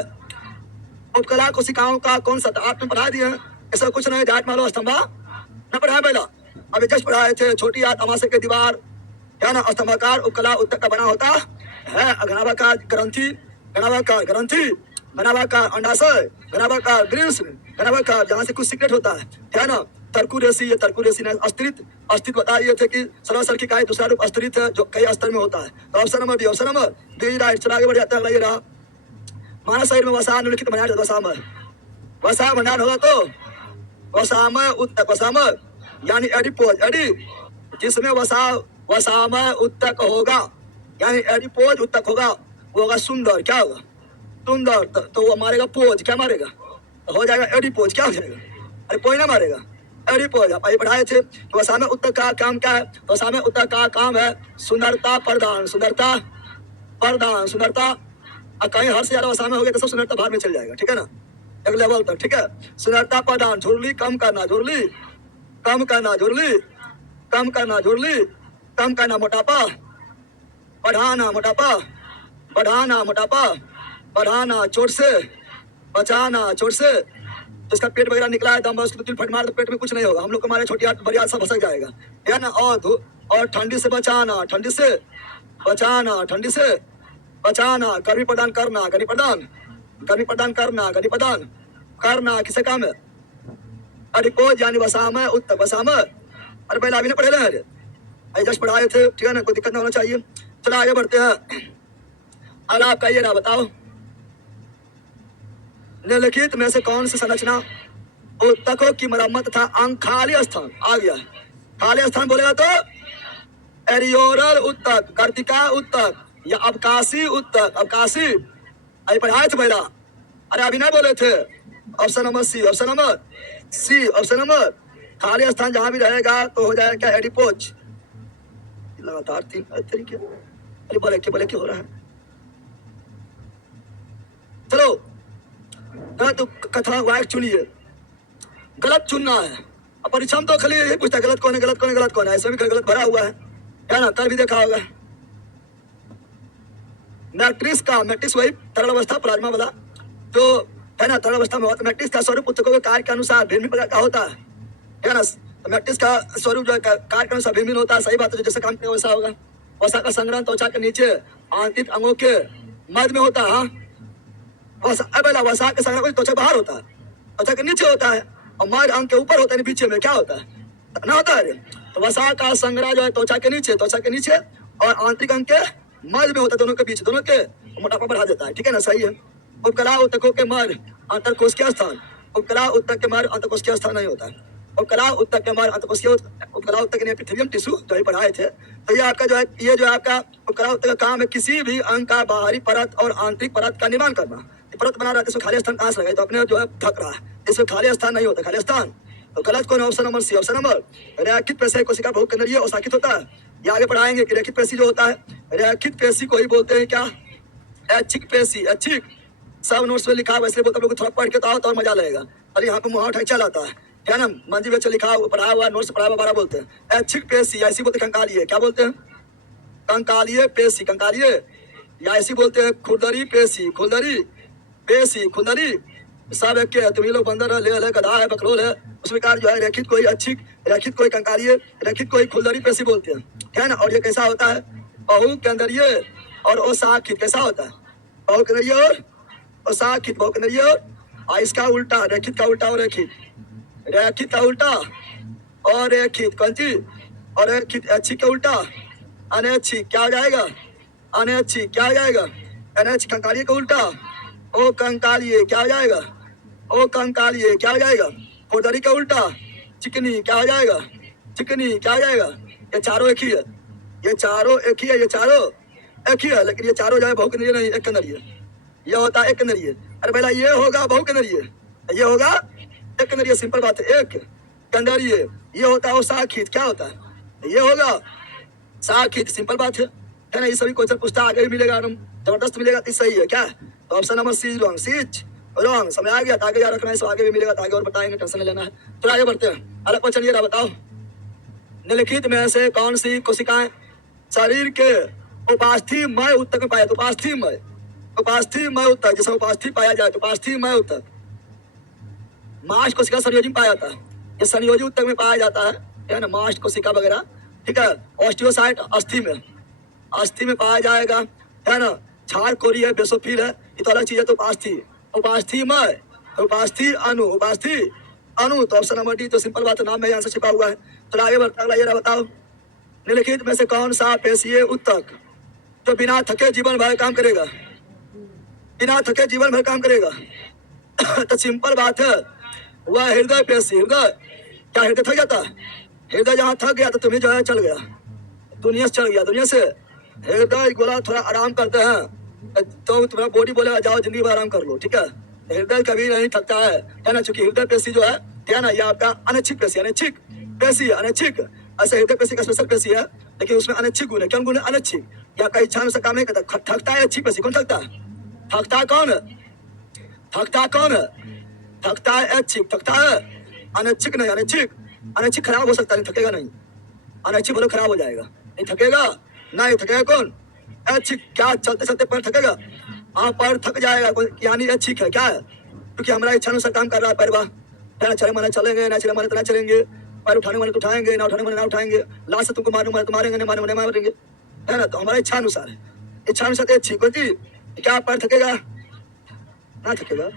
उपकला कोशिकाओं का कौन सा, आपने पढ़ा दिया ऐसा कुछ नहीं, जाट मारो स्तंभा न पढ़ाया पहला, अभी जस्ट पढ़ाए थे, छोटी हाथ अमाशय के दीवार, है ना, स्तंभाकार उपकला उत्तक का बना होता है, घनाभाकार ग्रंथि, घनाभाकार ग्रंथि, घनाभाकार अंडाशय, घनाभाकार ग्रीष्म, घनाभाकार जहाँ से कुछ सीक्रेट होता है ना। तर्कु रेसी, ये तर्कु रेसी ने अस्तित्व बताइए थे कि सरासर की काय दूसरा रूप अस्तित्व है जो कई स्तर में होता है। तो option number D, option number D right. चला आगे बढ़ जाता है, ये रहा, मानव शरीर में वसा निम्नलिखित भंडार, वसा भंडार होगा तो वसामय उत्तक, वसामय यानी एडिपोज, एडी जिसमें वसामय उत्तक होगा यानी एडिपोज उत्तक होगा, वो होगा सुंदर, क्या होगा, सुंदर। तो वो मारेगा पोज, क्या मारेगा, तो हो जाएगा एडिपोज, क्या हो जाएगा, अरे पोज ना मारेगा, एडिपोज। आइए पढ़ाए थे तो वसामय उत्तर का काम क्या है? तो वसामय उत्तर का काम है सुंदरता प्रदान, सुंदरता प्रदान, सुंदरता। और कहीं हर से ज्यादा वसामय हो गया तो सब सुंदरता भार में चल जाएगा, ठीक है ना, एक लेवल तक, ठीक है। सुंदरता प्रदान, झुर्ली कम करना, झुर्ली कम करना, झुर्ली कम करना, झुर्ली कम करना, मोटापा बढ़ाना, मोटापा बढ़ाना, मोटापा बढ़ाना, चोट से बचाना, चोट से जिसका पेट वगैरह निकला है दम उसको दिल फट मार तो पेट में कुछ नहीं होगा, हम लोग को मारे छोटी हाथ बड़ी हाथ सब भसक जाएगा, है ना। और ठंडी से बचाना, ठंडी से बचाना, ठंडी से बचाना, गर्मी प्रदान करना, गर्मी प्रदान, गर्मी प्रदान करना, गर्मी प्रदान करना किसे काम है? एडिपोज यानी वसामय उत्तर, वसामय। अरे पहले अभी ने पढ़े हैं, अरे जस्ट पढ़ाए थे, ठीक है ना, कोई दिक्कत ना होना चाहिए। चलो आगे बढ़ते हैं। अब आप कहिए ना, बताओ निम्नलिखित में से कौन सी संरचना उत्तकों की मरम्मत तथा अंग खाली स्थान आ गया? खाली स्थान बोलेगा तो एरियोरल उत्तक, कर्तिका उत्तक या अवकाशी उत्तक, अवकाशी। अभी पढ़ाए थे पहला, अरे अभी नहीं बोले थे। Option number C, option number C, option number. खाली स्थान जहां भी रहेगा तो हो जाएगा क्या? एडिपोज। लगातार 3 तरीके, अरे बोले क्या हो रहा है? चलो गलत कथा वाक्य चुनिए, गलत चुनना है। अब परीक्षा में तो खाली यही पूछता है गलत कौन है, गलत कौन है, गलत कौन है, ऐसे भी गलत भरा हुआ है ना, कल भी देखा होगा। मैट्रिक्स का, मैट्रिक्स वही तरल अवस्था प्लाज्मा वाला जो है ना, तरल अवस्था में होता है। मैट्रिक्स का स्वरूप उत्तकों के कार्य के अनुसार भिन्न प्रकार का होता है ना। मैट्रिक्स का स्वरूप जो है कार्य के अनुसार भिन्न होता है, सही बात है, जो जैसे काम किया वैसा होगा। वसा का संग्रहण त्वचा के नीचे आंतरिक अंगों के मध्य में होता है। हाँ, वसा के संग्रहण त्वचा बाहर होता है, त्वचा के नीचे होता है, और मध्य अंग के ऊपर होता है, बीच में क्या होता है ना, होता है। तो वसा का संग्रह जो है त्वचा के नीचे, त्वचा के नीचे और आंतरिक अंग के मध्य में होता है, दोनों के बीच, दोनों के मोटापा बढ़ा देता है, ठीक है ना, सही है। उपकला उत्तकों के मध्य अंतरकोशिकीय स्थान, उपकला उत्तक के मध्य अंतरकोशिकीय स्थान नहीं होता है। उपकला उत्तक के मध्य अंतरकोशिकीय, उपकला उत्तक के एपिथेलियम टिश्यू जो ही पढ़ाए थे। तो ये आपका जो है, ये जो आपका उपकला उत्तक का काम है किसी भी अंग का बाहरी परत और आंतरिक परत का निर्माण करना। परत बना रहा है, इसमें खाली स्थान कहाँ से लगे? तो अपने जो है ढक रहा है, इसमें खाली स्थान नहीं होता, खाली स्थान। तो गलत कौन है? Option number C, option number. रेखित पेशी कोशिका बहुकेंद्रीय और शाखित होता है। ये आगे पढ़ाएंगे कि रेखित पेशी जो होता है, रेखित पेशी को ही बोलते हैं क्या? ऐच्छिक पेशी, ऐच्छिक। सब नोट्स में लिखा है, वैसे बोलते लोग थोड़ा पढ़ के तो आओ तो और मजा लगेगा। अरे यहाँ पे मुहावरा ठेचा लाता है ना, मंजी बच्चे लिखा पढ़ाया हुआ, नोट्स पढ़ाया हुआ, 12 बोलते हैं। ऐच्छिक पेशी, ऐसी बोलते कंकालीय, क्या बोलते हैं? कंकालीय पेशी, कंकालीय। या ऐसी बोलते हैं खुरदरी पेशी, खुरदरी पेशी, खुरदरी। सब एक के, तुम लोग बंदर है, ले गधा है, बकरोल है, उस प्रकार जो है रेखित कोई अच्छी, रेखित कोई कंकालीय, रेखित कोई खुरदरी पेशी बोलते हैं, है ना। और ये कैसा होता है? बहुकेंद्रीय और अशाखित। कैसा होता है? बहुकेंद्रीय और अशाखित, बहुकेंद्रीय और इसका उल्टा, रेखित का उल्टा और रेखित, रेखित का उल्टा और रेखित, कौन सी? और रेखित, अच्छी का उल्टा अनैच्छिक, क्या हो जाएगा? अनैच्छिक, क्या हो जाएगा? अनैच्छिक। कंकालीय का उल्टा ओ कंकालीय, क्या हो जाएगा? ओ कंकालीय, क्या हो जाएगा? खुरदरी का उल्टा चिकनी, क्या हो जाएगा? चिकनी, क्या हो जाएगा? ये चारों एक ही है, ये चारों एक ही है, ये चारों एक ही है, लेकिन ये चारों जो है बहुकेंद्रीय नहीं, एक केंद्रीय। ये होता है एक केंद्रीय। अरे पहला ये होगा बहुकेंद्रीय, ये होगा एक केंद्रीय, सिंपल बात है, एक केंद्रीय। ये होता है शाखित, क्या होता है? ये होगा शाखित, सिंपल बात है ना। ये सभी क्वेश्चन पूछता आगे भी मिलेगा, जबरदस्त मिलेगा, तो सही है क्या? तो option number C wrong, C's wrong. समय आ गया, आगे याद रखना है, आगे भी मिलेगा, तो आगे और बताएंगे, टेंशन नहीं लेना है। तो आगे बढ़ते हैं, अलग क्वेश्चन ये रहा, बताओ निम्नलिखित में से कौन सी कोशिकाएं शरीर के उपास्थि-मय उत्तक में पाया? उपास्थि-मय, उपास्थि-मय उत्तक, जिसमें उपास्थि पाया जाए तो उपास्थि-मय उत्तक। मास्ट कोशिका संयोजी में पाया जाता है, ये संयोजी उत्तक में पाया जाता है ना, मास्ट कोशिका वगैरह, ठीक है। ऑस्टियोसाइट अस्थि में, अस्थि में पाया जाएगा, है ना। क्षार कोरी है, बेसोफिल है, ये तो अलग चीज है। तो उपास्थि, उपास्थि-मय, उपास्थि अणु, उपास्थि अणु। तो ऑप्शन नंबर डी, तो सिंपल बात है, नाम में आंसर छिपा हुआ है। तो आगे बढ़ता है, ये बताओ निम्नलिखित में से कौन सा पेशीय उत्तक जो बिना थके जीवन भर काम करेगा? बिना थके जीवन भर काम करेगा तो सिंपल बात है, वह हृदय पेशी। हृदय, क्या हृदय थक जाता है? हृदय जहाँ थक गया तो तुम्हें जो है चल गया, दुनिया से चल गया, दुनिया से। हृदय बोला थोड़ा आराम करते हैं तो तुम्हारा बॉडी बोलेगा जाओ जिंदगी भर आराम कर लो, ठीक है। हृदय कभी नहीं थकता है ना, चूंकि हृदय पेशी जो है क्या ना, ये आपका अनैच्छिक पेशी, अनैच्छिक पेशी, अनैच्छिक। ऐसे हृदय पेशी का स्पेशल पेशी है, लेकिन उसमें अनैच्छिक गुण है। क्या गुण है? अनैच्छिक। या कई इच्छा अनुसार काम नहीं करता, थकता है अच्छी पेशी। कौन थकता है? थकता कौन है? थकता कौन है? थकता है ऐच्छिक, थकता है अनैच्छिक नहीं। अनैच्छिक, अनैच्छिक खराब हो सकता है, नहीं थकेगा नहीं। अनैच्छिक बोलो खराब हो जाएगा, नहीं थकेगा, नहीं थकेगा कौन? ऐच्छिक। क्या चलते चलते पैर थकेगा? हाँ पैर थक जाएगा, यानी ऐच्छिक है। क्या है? क्योंकि हमारा इच्छा अनुसार काम कर रहा है पैर। वाह, चले माने चलेंगे, ना चले माने तो ना चलेंगे, पैर उठाने माने तो उठाएंगे, ना उठाने माने ना उठाएंगे, लास्ट से तुमको मारूं मारे तो मारेंगे, नहीं मारे माने मारेंगे, है ना। तो हमारा इच्छा अनुसार है, इच्छा अनुसार ऐच्छिक। कौन चीज? क्या पैर थकेगा? ना थकेगा,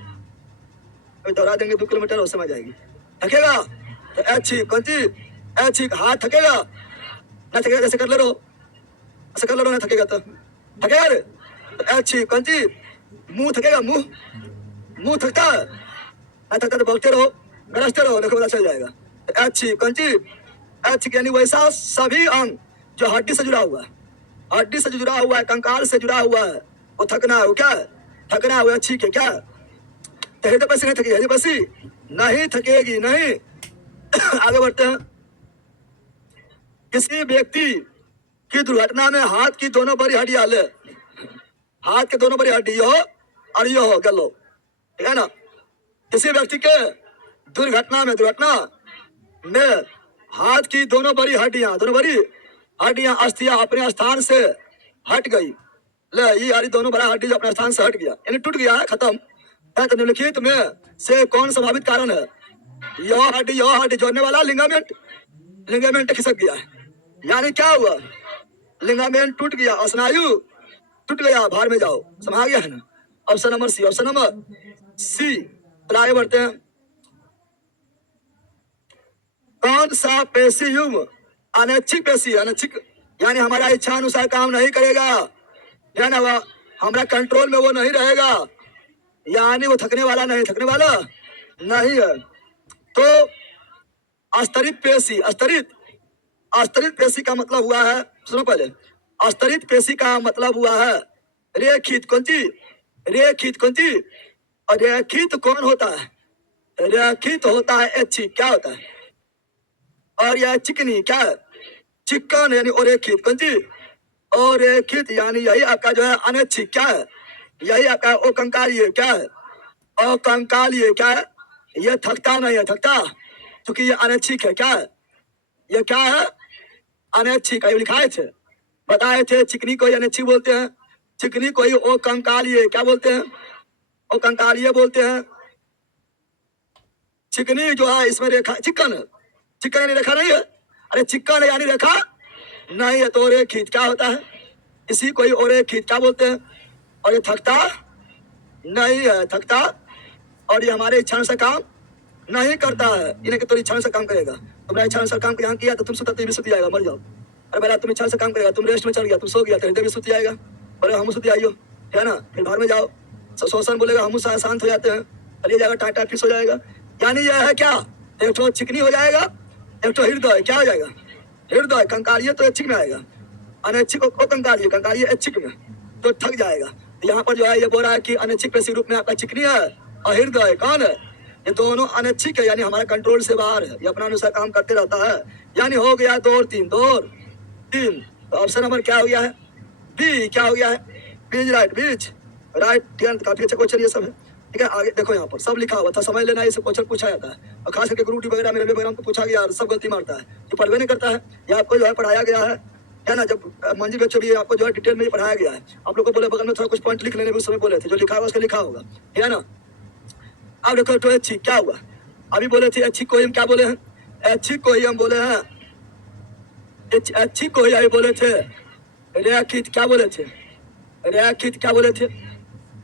दौड़ा देंगे 2 किलोमीटर और समझ आएगी। थकेगा तो ऐच्छिक। कौन चीज? ऐच्छिक। हाथ थकेगा? ना थकेगा, जैसे कर ले रो, ऐसे कर ले रो, ना थकेगा तो थकेगा रे, तो ऐच्छिक। कौन चीज? मुंह थकेगा? मुंह, मुंह थकता है? ना थकता तो बोलते रहो, गरजते रहो, देखो पता चल जाएगा। तो ऐच्छिक। कौन चीज? ऐच्छिक यानी वैसा सभी अंग जो हड्डी से जुड़ा हुआ है, हड्डी से जुड़ा हुआ है, कंकाल से जुड़ा हुआ है, वो थकना है। वो क्या है? थकना है, वो ऐच्छिक है। क्या है? हृदय पेशी नहीं थकेगी, हृदय पेशी नहीं थकेगी, नहीं। आगे बढ़ते हैं। किसी व्यक्ति की दुर्घटना में हाथ की दोनों बड़ी हड्डियां ले, हाथ के दोनों बड़ी हड्डी हो और ये हो गलो, ठीक है ना। किसी व्यक्ति के दुर्घटना में हाथ की दोनों बड़ी हड्डियां अस्थियां अपने स्थान से हट गई। ले ये यारी दोनों बड़ा हड्डी जो अपने स्थान से हट गया, यानी टूट गया है, खत्म है। तो निम्नलिखित में से कौन संभावित कारण है? यह हड्डी जोड़ने वाला लिगामेंट, लिगामेंट खिसक गया है, यानी क्या हुआ? लिगामेंट टूट गया, स्नायु टूट गया, बाहर में जाओ, समझ गया है ना। Option number C, option number C. तो आगे बढ़ते हैं। कौन सा पेशी युग्म अनैच्छिक पेशी? अनैच्छिक यानी हमारा इच्छा अनुसार काम नहीं करेगा, है ना, वह हमारा कंट्रोल में वो नहीं रहेगा, यानी वो थकने वाला नहीं, थकने वाला नहीं है। तो अस्तरित पेशी, अस्तरित पेशी का मतलब हुआ है, सुनो पहले, अस्तरित पेशी का मतलब हुआ है रेखित। कौन चीज? रेखित। कौन चीज? और रेखित कौन होता है? रेखित होता है ऐच्छिक। क्या होता है? और यह चिकनी, क्या है? चिकन, यानी और रेखित। कौन चीज? और रेखित यानी यही आपका जो है अनैच्छिक। क्या है? यही आपका ओ कंकालीय। क्या है? और कंकालीय क्या है? ये थकता नहीं है, थकता, क्योंकि ये अनैच्छिक है। क्या है? ये क्या है? अनैच्छिक है, लिखाए थे, बताए थे। चिकनी को अनैच्छिक बोलते हैं, चिकनी को ही ओ कंकालीय क्या बोलते हैं? ओ कंकालीय बोलते हैं। चिकनी जो है इसमें रेखा, चिकन, चिकन यानी रेखा नहीं है, अरे चिकन यानी रेखा नहीं है, तो रेखित क्या होता है? इसी को ही और रेखित क्या बोलते हैं। और ये थकता नहीं है, थकता, और ये हमारे इच्छा से काम नहीं करता है, इन्हें तो इच्छा से काम करेगा। तुम्हारा इच्छा से काम यहाँ किया तो तुम सुता तो भी सुती आएगा, मर जाओ। अरे बेटा तुम इच्छा से काम करेगा, तुम रेस्ट में चल गया, तुम सो गया तो हृदय भी सुती आएगा, बोले हम सुती आइयो, है ना। फिर घर में जाओ, शोषण बोलेगा, हम शांत हो जाते हैं, चलिए जाएगा, टाटा फिक्स हो जाएगा। यानी यह है क्या? एक तो चिकनी हो जाएगा, एक तो हृदय क्या हो जाएगा? हृदय। कंकालीय तो ऐच्छिक में आएगा, अनैच्छिक को कंकालीय, कंकालीय ऐच्छिक में, तो थक जाएगा। यहाँ पर जो है ये बोल रहा है कि अनैच्छिक पेशी रूप में आपका चिकनी है और हृदय कौन है? ये दोनों अनैच्छिक है, यानी हमारा कंट्रोल से बाहर है, ये अपना अनुसार काम करते रहता है। यानी हो गया 2 और 3, 2 और 3। तो ऑप्शन नंबर क्या हो गया है? बी। क्या हो गया है? बीज, राइट, बीज, राइट। काफी अच्छा क्वेश्चन ये सब है, ठीक है। आगे देखो, यहाँ पर सब लिखा हुआ था, समझ लेना, ये सब क्वेश्चन पूछा जाता है, और खास करके ग्रुप डी वगैरह में, रेलवे वगैरह में पूछा गया, सब गलती मारता है, जो पढ़वे नहीं करता है। ये आपको जो है पढ़ाया गया है ना। जब मंजिल बच्चों भी आपको जो है डिटेल में ही पढ़ाया गया है। आप लोग को बोले बगल में थोड़ा कुछ पॉइंट लिख लेने भी उस समय बोले थे, जो लिखा हुआ उसका लिखा होगा, है ना। अब देखो तो ऐच्छिक क्या हुआ? अभी बोले थे ऐच्छिक को ही हम क्या बोले हैं? ऐच्छिक को ही हम बोले हैं, ऐच्छिक को ही अभी बोले थे रेखित। क्या बोले थे? रेखित। क्या बोले थे?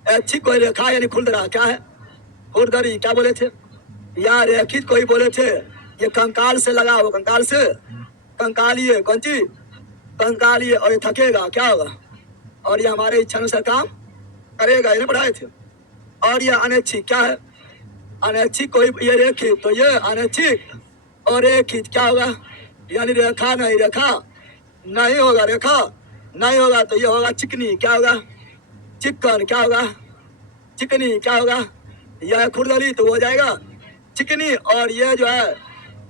ऐच्छिक को ही रेखा यानी खुरदरा, क्या है? खुरदरी। क्या बोले थे? या रेखित को ही बोले थे ये कंकाल से लगा हो, कंकाल से, कंकालीय। कौन चीज? कंकालीय। और ये थकेगा, क्या होगा? और ये हमारे इच्छा अनुसार काम करेगा, इन्हें पढ़ाए थे। और ये अनैच्छिक क्या है? अनैच्छिक कोई, ये रेखित, तो ये अनैच्छिक और रेखित क्या होगा? यानी रेखा नहीं, रेखा नहीं होगा, रेखा नहीं होगा, तो ये होगा चिकनी। क्या होगा? चिकन। क्या होगा? चिकनी। क्या होगा? यह खुरदरी, तो हो जाएगा चिकनी, और ये जो है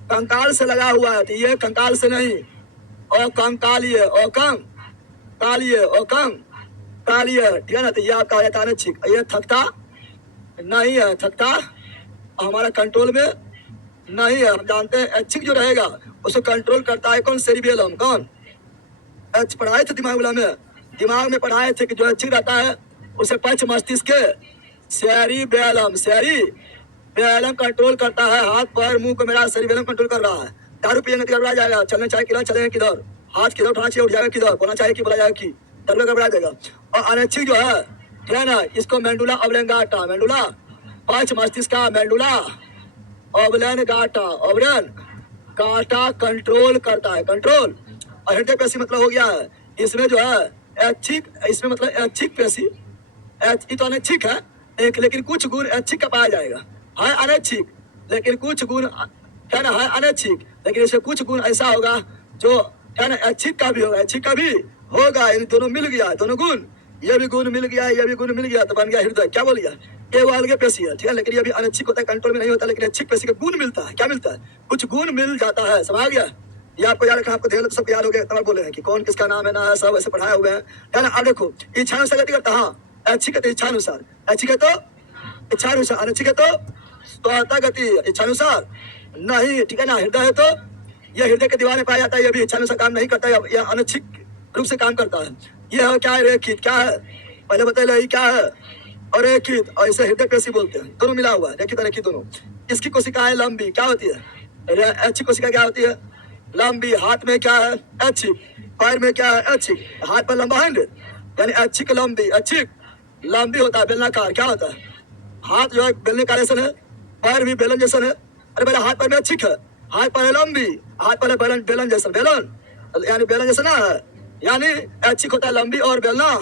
कंकाल से लगा हुआ है, तो ये कंकाल से नहीं, और कंकालिए, और कम कालिए, और कम कालिए, ठीक है ना। तो ये आपका हो जाता है अनैच्छिक। ये थकता नहीं है, थकता हमारा कंट्रोल में नहीं है। हम जानते हैं ऐच्छिक जो रहेगा उसको कंट्रोल करता है कौन? सेरिबेलम। कौन? पढ़ाए थे दिमाग में पढ़ाए थे कि जो ऐच्छिक रहता है उसे पक्ष मस्तिष्क के सेरिबेलम कंट्रोल करता है। हाथ पैर मुंह को मेरा सेरिबेलम कंट्रोल कर रहा है। दारू पिएंगे तो गड़बड़ा जाएगा, चलने चाहिए किधर, चलेंगे किधर, हाथ किधर उठाना चाहिए, उठ जाएगा किधर, बोलना चाहिए कि बोला जाएगा कि, तब गड़बड़ा जाएगा। और अनैच्छिक जो है, ठीक है ना, इसको मेंडुला ऑब्लेंगाटा, मेंडुला पक्ष मस्तिष्क का मेंडुला ऑब्लेंगाटा, ऑब्लेन गाटा कंट्रोल करता है, कंट्रोल। और हृदय पेशी मतलब हो गया है इसमें जो है ऐच्छिक, इसमें मतलब ऐच्छिक पेशी, ये तो अनैच्छिक है एक, लेकिन कुछ गुण ऐच्छिक का पाया जाएगा, है अनैच्छिक, लेकिन कुछ गुण क्या ना है अनैच्छिक, लेकिन इसमें कुछ गुण ऐसा होगा जो क्या ना ऐच्छिक का भी होगा, ऐच्छिक का भी होगा। इन दोनों मिल गया, दोनों गुण, ये भी गुण मिल गया, ये भी गुण मिल गया, तो बन गया हृदय। क्या बोल गया? ये वो अलग पेशी है, ठीक है, लेकिन ये भी अनैच्छिक होता है, कंट्रोल में नहीं होता, लेकिन ऐच्छिक पेशी का गुण मिलता है। क्या मिलता है? कुछ गुण मिल जाता है, समझ गया? ये आपको याद रखना, आपको ध्यान सब याद हो गया, तब बोले हैं कि कौन किसका नाम है ना है, सब ऐसे पढ़ाए हुए हैं, है ना। अब देखो इच्छानुसार गति करता, हाँ ऐच्छिक है तो इच्छानुसार, ऐच्छिक है तो इच्छानुसार, अनैच्छिक है तो स्वतः गति, इच्छानुसार नहीं, ठीक है ना। हृदय है तो ये हृदय के दीवार में पाया जाता है, ये भी इच्छानुसार काम नहीं करता है, यह अनैच्छिक रूप से काम करता है। ये है क्या है? रेखित। क्या है? पहले बताइए क्या है? और रेखित, और इसे हृदय पेशी बोलते हैं, दोनों मिला हुआ है, रेखित और रेखित दोनों। इसकी कोशिकाएं लंबी, क्या होती है? ऐच्छिक कोशिका क्या होती है? लंबी। हाथ में क्या है? ऐच्छिक। पैर में क्या है? ऐच्छिक। हाथ पर लंबा है, यानी ऐच्छिक लंबी, ऐच्छिक लंबी होता है। बेलनाकार क्या होता है? हाथ जो है बेलनाकार जैसा है, पैर भी बेलन जैसा है। अरे मेरा हाथ पैर में ऐच्छिक है, हाथ पैर लंबी, हाथ पैर बेलन, बेलन जैसा, बेलन यानी बेलन जैसा ना है, यानी ऐच्छिक होता है लंबी और बेलना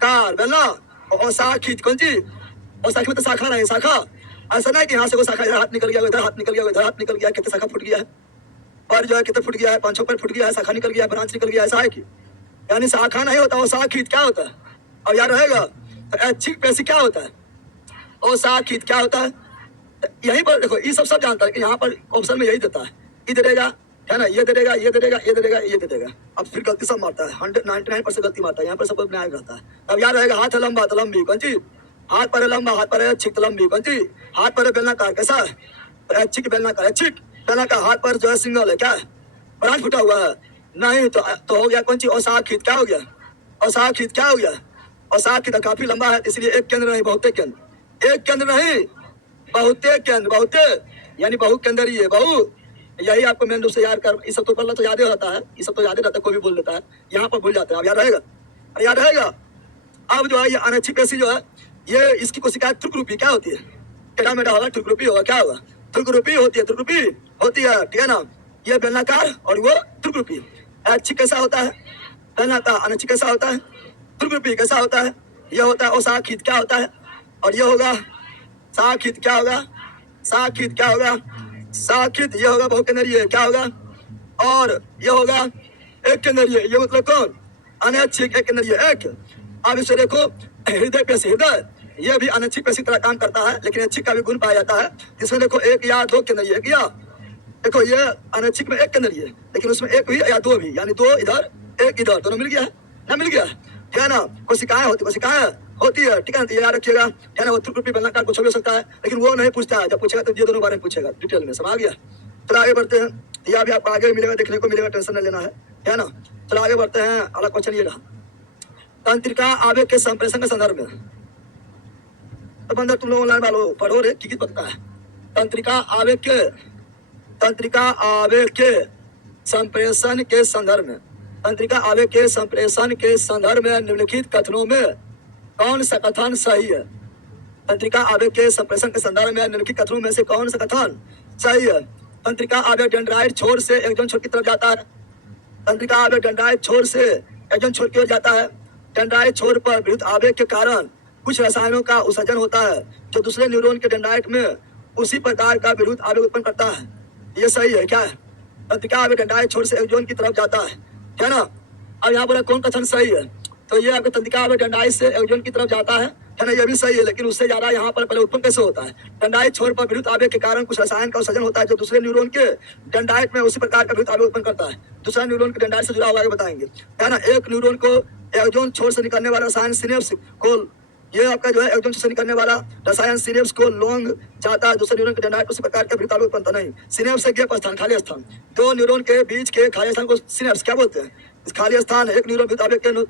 कार, बेलना। और साखित कौन सी? और साखी मतलब शाखा नहीं, शाखा ऐसा नहीं कि यहाँ से वो शाखा इधर हाथ निकल गया, इधर हाथ निकल गया, इधर हाथ निकल गया, कितने शाखा फूट गया है, पर जो है कितने फूट गया है, 5 पर फूट गया है, शाखा निकल गया है, ब्रांच निकल गया है, ऐसा है कि यानी शाखा नहीं होता। और साखित क्या होता है? अब याद रहेगा। तो ऐच्छिक पेशी क्या होता है? और साखित क्या होता है? यहीं पर देखो, ये सब जानता है कि यहाँ पर ऑप्शन में यही देता है, ये दे देगा, है ना, ये दे देगा, ये दे देगा, ये दे देगा, ये दे देगा। अब फिर गलती सब मारता है, 99% गलती मारता है, यहाँ पर सब न्याय रहता है। अब याद रहेगा, हाथ है लंबा तो लंबी कौन सी? हाथ पर है लंबा, हाथ पर है ऐच्छिक तो लंबी कौन सी? हाथ पर है बेलनाकार, कैसा है? ऐच्छिक बेलनाकार, ऐच्छिक बेलनाकार। हाथ पर जो है सिंगल है, क्या है? ब्रांच फुटा हुआ है नहीं, तो हो गया कौन सी? असाखित। क्या हो गया? असाखित क्या हो गया? असाखित काफी लंबा है, इसलिए एक केंद्र नहीं, बहुतेक केंद्र, एक केंद्र नहीं बहुतेक केंद्र, बहुतेक यानी बहु केंद्रीय, बहु, यही आपको मेन रूप से याद कर। इस सब तो पढ़ना तो याद ही रहता है, ये सब तो याद ही रहता है, कोई भी बोल देता है, यहाँ पर भूल जाते हैं। अब याद रहेगा, याद रहेगा। अब जो है ये अनैच्छिक पेशी जो है, ये इसकी कोशिका त्रुकरूपी क्या होती है? टेढ़ा मेढ़ा होगा, त्रुकरूपी होगा, क्या होगा? त्रुकरूपी होती है, त्रुकरूपी होती है, ठीक है ना। ये बेलनाकार और वो त्रुकरूपी। ऐच्छिक कैसा होता है? बेलनाकार। अनैच्छिक कैसा होता है? त्रुकरूपी। कैसा होता है? ये होता है असाखित। क्या होता है? और ये होगा साखित। क्या होगा? साखित। क्या होगा? साखित। ये होगा बहुकेंद्रीय। क्या होगा? और ये होगा एक केंद्रीय। ये मतलब कौन? अनैच्छिक एक केंद्रीय एक। अब इसे देखो, हृदय पेशी, हृदय ये भी अनैच्छिक पेशी तरह काम करता है, लेकिन ऐच्छिक का भी गुण पाया जाता है। इसमें देखो एक या दो केंद्रीय, एक या देखो ये अनैच्छिक में एक केंद्रीय, लेकिन उसमें एक भी या दो भी, यानी दो इधर एक इधर, दोनों मिल गया है ना, मिल गया है ना। कोशिकाएं होती, कोशिकाएं होती है, ठीक है ना। ये याद रखिएगा, है ना। वो त्रुकरूपी बेलनाकार कुछ भी हो सकता है, लेकिन वो नहीं पूछता है, जब पूछेगा तो ये दोनों बारे में पूछेगा डिटेल में, समझ गया। तो आगे बढ़ते हैं, यह भी आपको आगे मिलेगा, देखने को मिलेगा, टेंशन नहीं लेना है ना। चलो आगे बढ़ते हैं। अगला क्वेश्चन ये रहा, तंत्रिका आवेग के संप्रेषण के संदर्भ में। तो बंदर तुम लोग ऑनलाइन वालों पढ़ो रे, की पता है। तंत्रिका आवेग के संप्रेषण के संदर्भ में, तंत्रिका आवेग के संप्रेषण के संदर्भ में निम्नलिखित कथनों में कौन सा कथन सही है? तंत्रिका आवेग के संप्रेषण के संदर्भ में निम्नलिखित कथनों में से कौन सा कथन सही है? तंत्रिका आवेग डेंड्राइट छोर से एक्सोन छोर की तरफ जाता है। तंत्रिका आवेग डेंड्राइट छोर से एक्सोन छोर की ओर जाता है। डेंड्राइट छोर पर विद्युत आवेग के कारण कुछ रसायनों का उत्सर्जन होता है, जो दूसरे न्यूरॉन के डेंड्राइट में उसी प्रकार का विद्युत आवेग उत्पन्न करता है। ये सही है क्या है? तंत्रिका आवेग डेंड्राइट छोर से एक्सोन की तरफ जाता है ना। अब यहाँ बोला कौन कथन सही है? तो ये आपके तंत्रिका में डंडाइट से एक्सोन की तरफ जाता है ना, ये भी सही है, लेकिन उससे ज्यादा यहाँ पर पहले उत्पन्न कैसे होता है? डंडाइट छोर पर विद्युत आवेग के कारण कुछ रसायन का उत्सर्जन होता है जो दूसरे न्यूरॉन के डंडाइट में उसी प्रकार का विद्युत आवेग उत्पन्न करता है। दूसरा न्यूरॉन के डंडाइट से जुड़ा हुआ है बताएंगे, है ना। एक न्यूरॉन को एक्सोन छोर से निकलने वाला रसायन सिनेप्स को, ये आपका जो है एक्सोन से निकलने वाला रसायन सिनेप्स को लॉन्ग जाता है, दूसरे न्यूरॉन के डंडाइट उसी प्रकार का विद्युत आवेग उत्पन्न नहीं। सिनेप्स से गैप स्थान, खाली स्थान, दो न्यूरॉन के बीच के खाली स्थान को सिनेप्स क्या बोलते हैं? इस खाली स्थान एक न्यूरॉन विद्युत आवेग के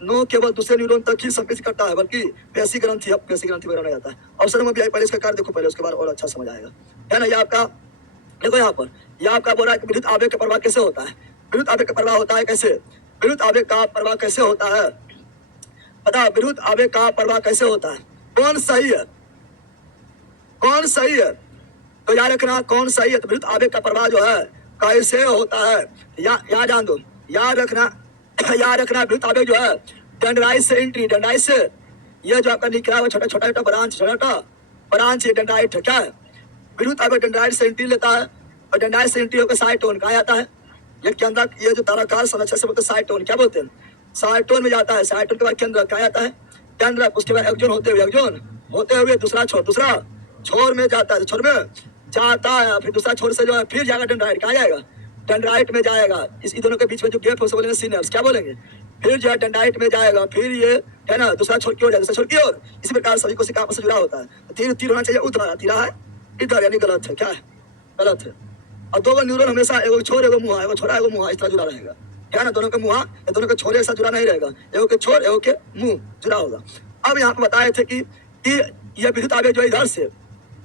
तो केवल दूसरे न्यूरॉन तक ही संप्रेषित करता है, बल्कि पेशी ग्रंथि वगैरह नहीं जाता है। ऑप्शन में भी आई, पहले इसका कार्य देखो पहले, उसके बाद और अच्छा समझ आएगा, है ना। ये आपका देखो यहाँ पर, यह आपका बोल रहा है कि विद्युत आवेग का प्रवाह कैसे होता है? विद्युत आवेग का प्रवाह होता है कैसे? विद्युत आवेग का प्रवाह कैसे होता है? पता, विद्युत आवेग का प्रवाह कैसे होता है? कौन सही है, कौन सही है? तो याद रखना कौन सही है। तो विद्युत आवेग का प्रवाह जो है कैसे होता है, याद जान दो, याद रखना, याद रखना। विद्युत आवेग जो है डेंड्राइट से एंट्री, डेंड्राइट से ये जो आपका निकला हुआ छोटा छोटा ब्रांच ये डेंड्राइट है, क्या है? विद्युत आवेग डेंड्राइट से एंट्री लेता है और डेंड्राइट से एंट्री होकर साइटोन कहाँ आता है? ये केंद्र, ये जो ताराकार संरचना से बोलते हैं साइटोन, क्या बोलते हैं? साइटोन में जाता है। साइटोन के बाद केंद्र कहाँ आता है? केंद्र, उसके बाद एक्सोन होते हुए दूसरा छोर में जाता है, छोर में जाता है, फिर दूसरा छोर से जो है फिर जाएगा डेंड्राइट, कहाँ जाएगा? डेंड्राइट में जाएगा। इस दोनों के बीच में जो गैप है उसे बोलेंगे सिनेप्स, क्या बोलेंगे? फिर जो है डेंड्राइट में जाएगा, फिर ये है ना दूसरा छोर की ओर जाएगा, दूसरा छोर की ओर। इसी प्रकार सभी कोशिका आपस में जुड़ा होता है। तीर होना चाहिए उधर, तीरा है इधर, यानी गलत है, क्या है? गलत है। और दो न्यूरॉन हमेशा एगो छोर एगो मुँह, एगो छोरा एगो मुँह, इस तरह जुड़ा रहेगा, क्या ना। दोनों का मुँह या दोनों के छोरे एक साथ जुड़ा नहीं रहेगा, एगो के छोर एगो के मुँह जुड़ा होगा। अब यहाँ पे बताए थे कि ये विद्युत आवेग जो इधर से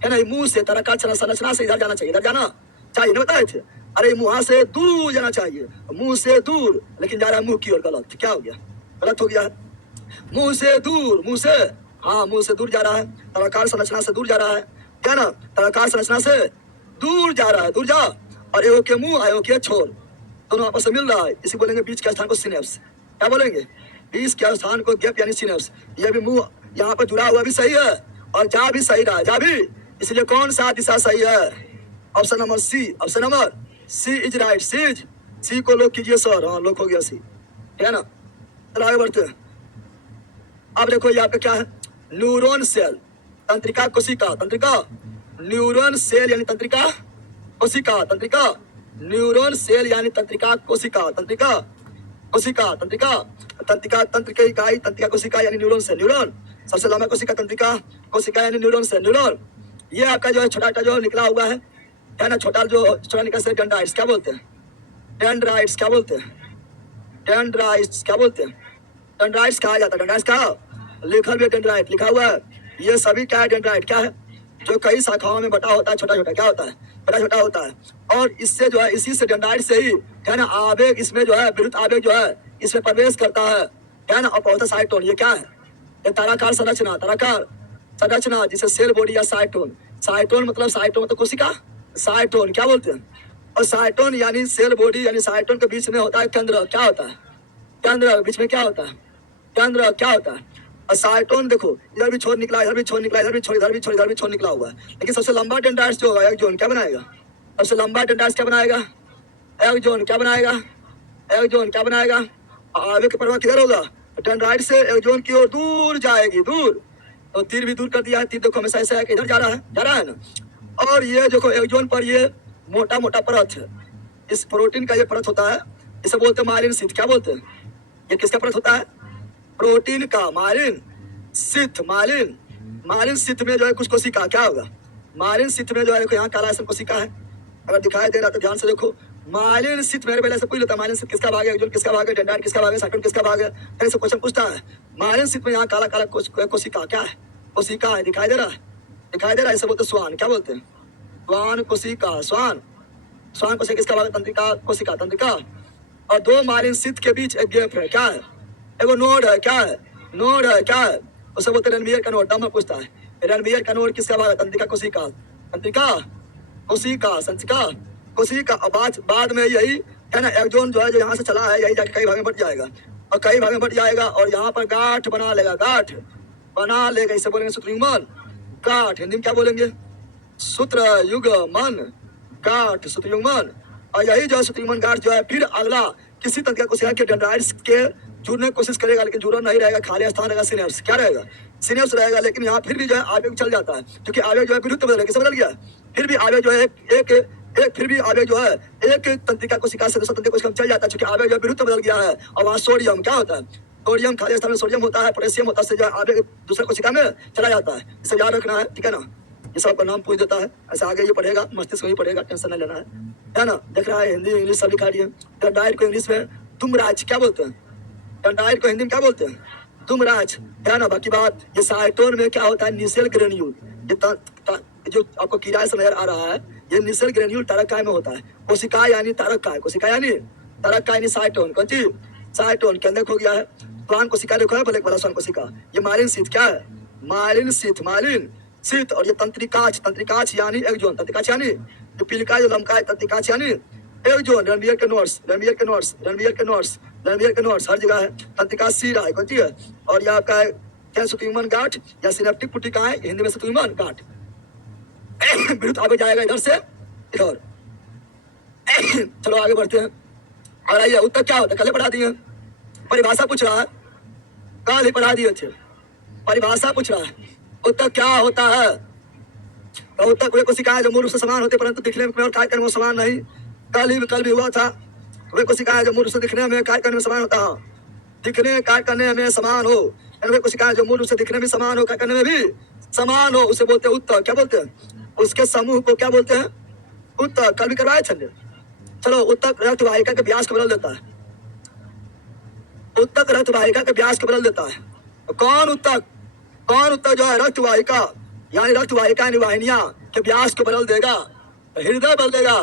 है ना, मुंह से ताराकार संरचना से इधर जाना चाहिए, इधर जाना चाहिए ना, बताए थे। अरे मुंह से दूर जाना चाहिए, मुंह से दूर, लेकिन जा रहा है मुंह की ओर, गलत। क्या हो गया? गलत हो गया है। मुंह से दूर, मुंह से, हाँ मुंह से दूर जा रहा है, ताराकार संरचना से दूर जा रहा है, क्या ना। ताराकार संरचना से दूर जा रहा है, दूर जा। और एगो के मुंह एगो के छोर दोनों आपस में मिल रहा है, इसी बोलेंगे बीच के स्थान को सिनेप्स, क्या बोलेंगे? बीच के स्थान को गैप यानी सिनेप्स। ये भी मुंह यहाँ पर जुड़ा हुआ भी सही है और जा भी सही रहा है, जा भी। इसलिए कौन सा दिशा सही है? Option number C, option number C is right. C को लोग कीजिए सर, हाँ लोग हो गया सी, है ना। चलो आगे बढ़ते हैं। अब देखो ये आपका क्या है? न्यूरॉन सेल, तंत्रिका कोशिका, तंत्रिका न्यूरॉन सेल यानी तंत्रिका कोशिका, तंत्रिका न्यूरॉन सेल यानी तंत्रिका कोशिका, तंत्रिका कोशिका, तंत्रिका तंत्र की इकाई तंत्रिका कोशिका यानी न्यूरॉन सेल। न्यूरॉन सबसे लंबा कोशिका, तंत्रिका कोशिका यानी न्यूरॉन सेल। न्यूरॉन ये आपका जो है छोटा जो निकला हुआ है ना, छोटा निकला से डेंड्राइट्स क्या बोलते हैं? डेंड्राइट्स क्या बोलते हैं? डेंड्राइट्स क्या बोलते हैं? डेंड्राइट्स कहा जाता है, डेंड्राइट्स कहा लिखल भी डेंड्राइट लिखा हुआ है। ये सभी क्या है? डेंड्राइट क्या है? जो कई शाखाओं में बटा होता है, छोटा छोटा क्या होता है? बड़ा छोटा होता है। और इससे जो है इसी से डेंड्राइट से ही है ना आवेग, इसमें जो है विद्युत आवेग जो है इसमें प्रवेश करता है ना। और पहुंचता साइटोन, ये क्या है? ये ताराकार संरचना, ताराकार संरचना जिसे सेल बॉडी या साइटोन, साइटोन मतलब कोशिका, साइटोन क्या बोलते हैं? और साइटोन यानी सेल बॉडी यानी साइटोन के बीच में होता है केंद्र, क्या होता है? केंद्र बीच में क्या होता है? केंद्र क्या होता है? और साइटोन देखो इधर भी छोर निकला, इधर भी छोर निकला, इधर भी छोर, इधर भी छोर, इधर भी छोर निकला हुआ है। लेकिन सबसे लंबा डेंड्राइट्स जो होगा एक्सोन क्या बनाएगा? सबसे लंबा डेंड्राइट्स क्या बनाएगा? एक्सोन क्या बनाएगा? एक्सोन क्या बनाएगा? आवेग का प्रवाह किधर होगा? डेंड्राइट से एक्सोन की ओर दूर जाएगी, दूर। तो तीर भी दूर कर दिया है, तीर देखो हमेशा ऐसा है कि इधर जा रहा है ना। और ये देखो एक्सोन पर ये मोटा मोटा परत है, इस प्रोटीन का ये परत होता है, इसे बोलते हैं माइलिन शीथ। क्या बोलते हैं? ये किसका परत होता है? प्रोटीन का, माइलिन शीथ। माइलिन शीथ में जो है कुछ कोशिका, क्या होगा? माइलिन शीथ में जो है देखो यहाँ काला ऐसा कोशिका है, अगर दिखाई दे रहा तो ध्यान से देखो। माइलिन शीथ मेरे पहले से पूछ लेता है, माइलिन शीथ किसका भाग है? एक्सोन किसका भाग है? डेंड्राइट किसका भाग है? साइटोन किसका भाग है? ऐसे क्वेश्चन पूछता है। माइलिन शीथ में यहाँ काला काला कोशिका क्या है? कोशिका है, दिखाई दे रहा है, दिखाई दे रहा है। इसे बोलते हैं स्वान, क्या बोलते हैं? स्वान कोशिका, स्वान कोशिका किसका भाग है? तंत्रिका कोशिका, तंत्रिका। और दो माइलिन शीथ के बीच एक गैप है, क्या है? एगो नोड है, क्या है? नोड है, क्या है? उसे बोलते हैं रणवियर का नोड। दम पूछता है रणवियर का नोड किसका भाग है? तंत्रिका कोशिका, तंत्रिका कोशिका, संचिका कोशिका। और बाद में यही है ना एक्सोन जो है जो यहाँ से चला है यही जाके कई भाग में बट जाएगा, और कई भाग में बट जाएगा और यहाँ पर गांठ बना लेगा, इसे बोलेंगे सूत्रयुग्मन गांठ। हिंदी में क्या बोलेंगे? सूत्रयुग्मन गांठ, सूत्रयुग्मन। और यही जो सूत्रयुग्मन गांठ जो है फिर अगला किसी तंत्रिका कोशिका के डेंड्राइट्स के जुड़ने की कोशिश करेगा, लेकिन जुड़ा नहीं रहेगा, खाली स्थान रहेगा, सिनेप्स क्या रहेगा, सिनेप्स रहेगा। लेकिन यहाँ फिर भी जो है आवेग चल जाता है, क्योंकि आवेग जो है विरुद्ध बदल कैसे बदल गया, फिर भी आवेग जो है फिर भी आवेग जो है एक तंत्रिका कोशिका से दूसरा तंत्रिका कोशिका में चल जाता है, क्योंकि आवेग जो विरुद्ध बदल गया है। और वहाँ सोडियम क्या होता है, सोडियम खाली स्थान में सोडियम होता है, पोटेशियम होता है, से जो है आवेग दूसरा कोशिका में चला जाता है। इसे याद रखना है, ठीक है ना। ये सब का नाम पूछ देता है, ऐसे आगे ये पढ़ेगा, मस्तिष्क में ही पढ़ेगा, टेंशन नहीं लेना है ना। देख रहा है हिंदी इंग्लिश सब लिखा दिया। डेंड्राइट को इंग्लिश में तुमराज क्या बोलते हैं, डेंड्राइट को हिंदी में क्या बोलते हैं, तुमराज, है ना। बाकी बात ये साइटोन में क्या होता है, निसेल ग्रेन्यूल, ये जो आपको किराए से नजर आ रहा है, ये निसेल ग्रेन्यूल तारककाय में होता है। कोशिका यानी तारककाय, कोशिका यानी तारककाय यानी साइटोन, कौन चीज, साइटोन के अंदर हो गया है। स्वान कोशिका देखो है, ब्लैक वाला स्वान कोशिका, ये मालिन शीत क्या है, मालिन शीत, मालिन शीत। और ये तंत्रिकाच, तंत्रिकाच यानी एक जोन, तंत्रिकाच यानी जो पिलका जो लमका है, तंत्रिकाच यानी एक जोन, रणवियर के नोट्स, रणवियर के नोट्स, रणवियर के नोट्स, रणवियर के नोट्स हर जगह है। तंत्रिका सीरा है, कौन सी है, और यह आपका है क्या, सुतुमन गांठ या सिनेप्टिक पुटिका है, हिंदी में सुतुमन गांठ। विरुद्ध आगे जाएगा इधर से इधर। चलो आगे बढ़ते हैं। और आइए उत्तर क्या होता है, कल पढ़ा दिए, परिभाषा पूछ रहा है, कल ही पढ़ा दिए थे, परिभाषा पूछ रहा है। उत्तर क्या होता है, तो उत्तर वे कोशिकाएं जो मूल रूप से समान होते परंतु दिखने में और कार्य करने में समान नहीं। कल भी हुआ था। वे कोशिकाएं जो मूल रूप से दिखने में कार्य करने में समान होता है, दिखने कार्य करने में समान हो, वे कोशिकाएं जो मूल रूप से दिखने में समान हो, कार्य करने में भी समान हो, उसे बोलते हैं उत्तर। क्या बोलते हैं, उसके समूह को क्या बोलते हैं, उत्तर। कल भी करवाए थे। चलो उत्तर रक्त वाहिका के व्यास को बदल देता है, उत्तर रक्त वाहिका के व्यास को बदल देता है। तो कौन उत्तर, कौन उत्तर जो है रक्त वाहिका यानी रक्त वाहिका यानी वाहिनियां के व्यास को बदल देगा, तो हृदय बदलेगा।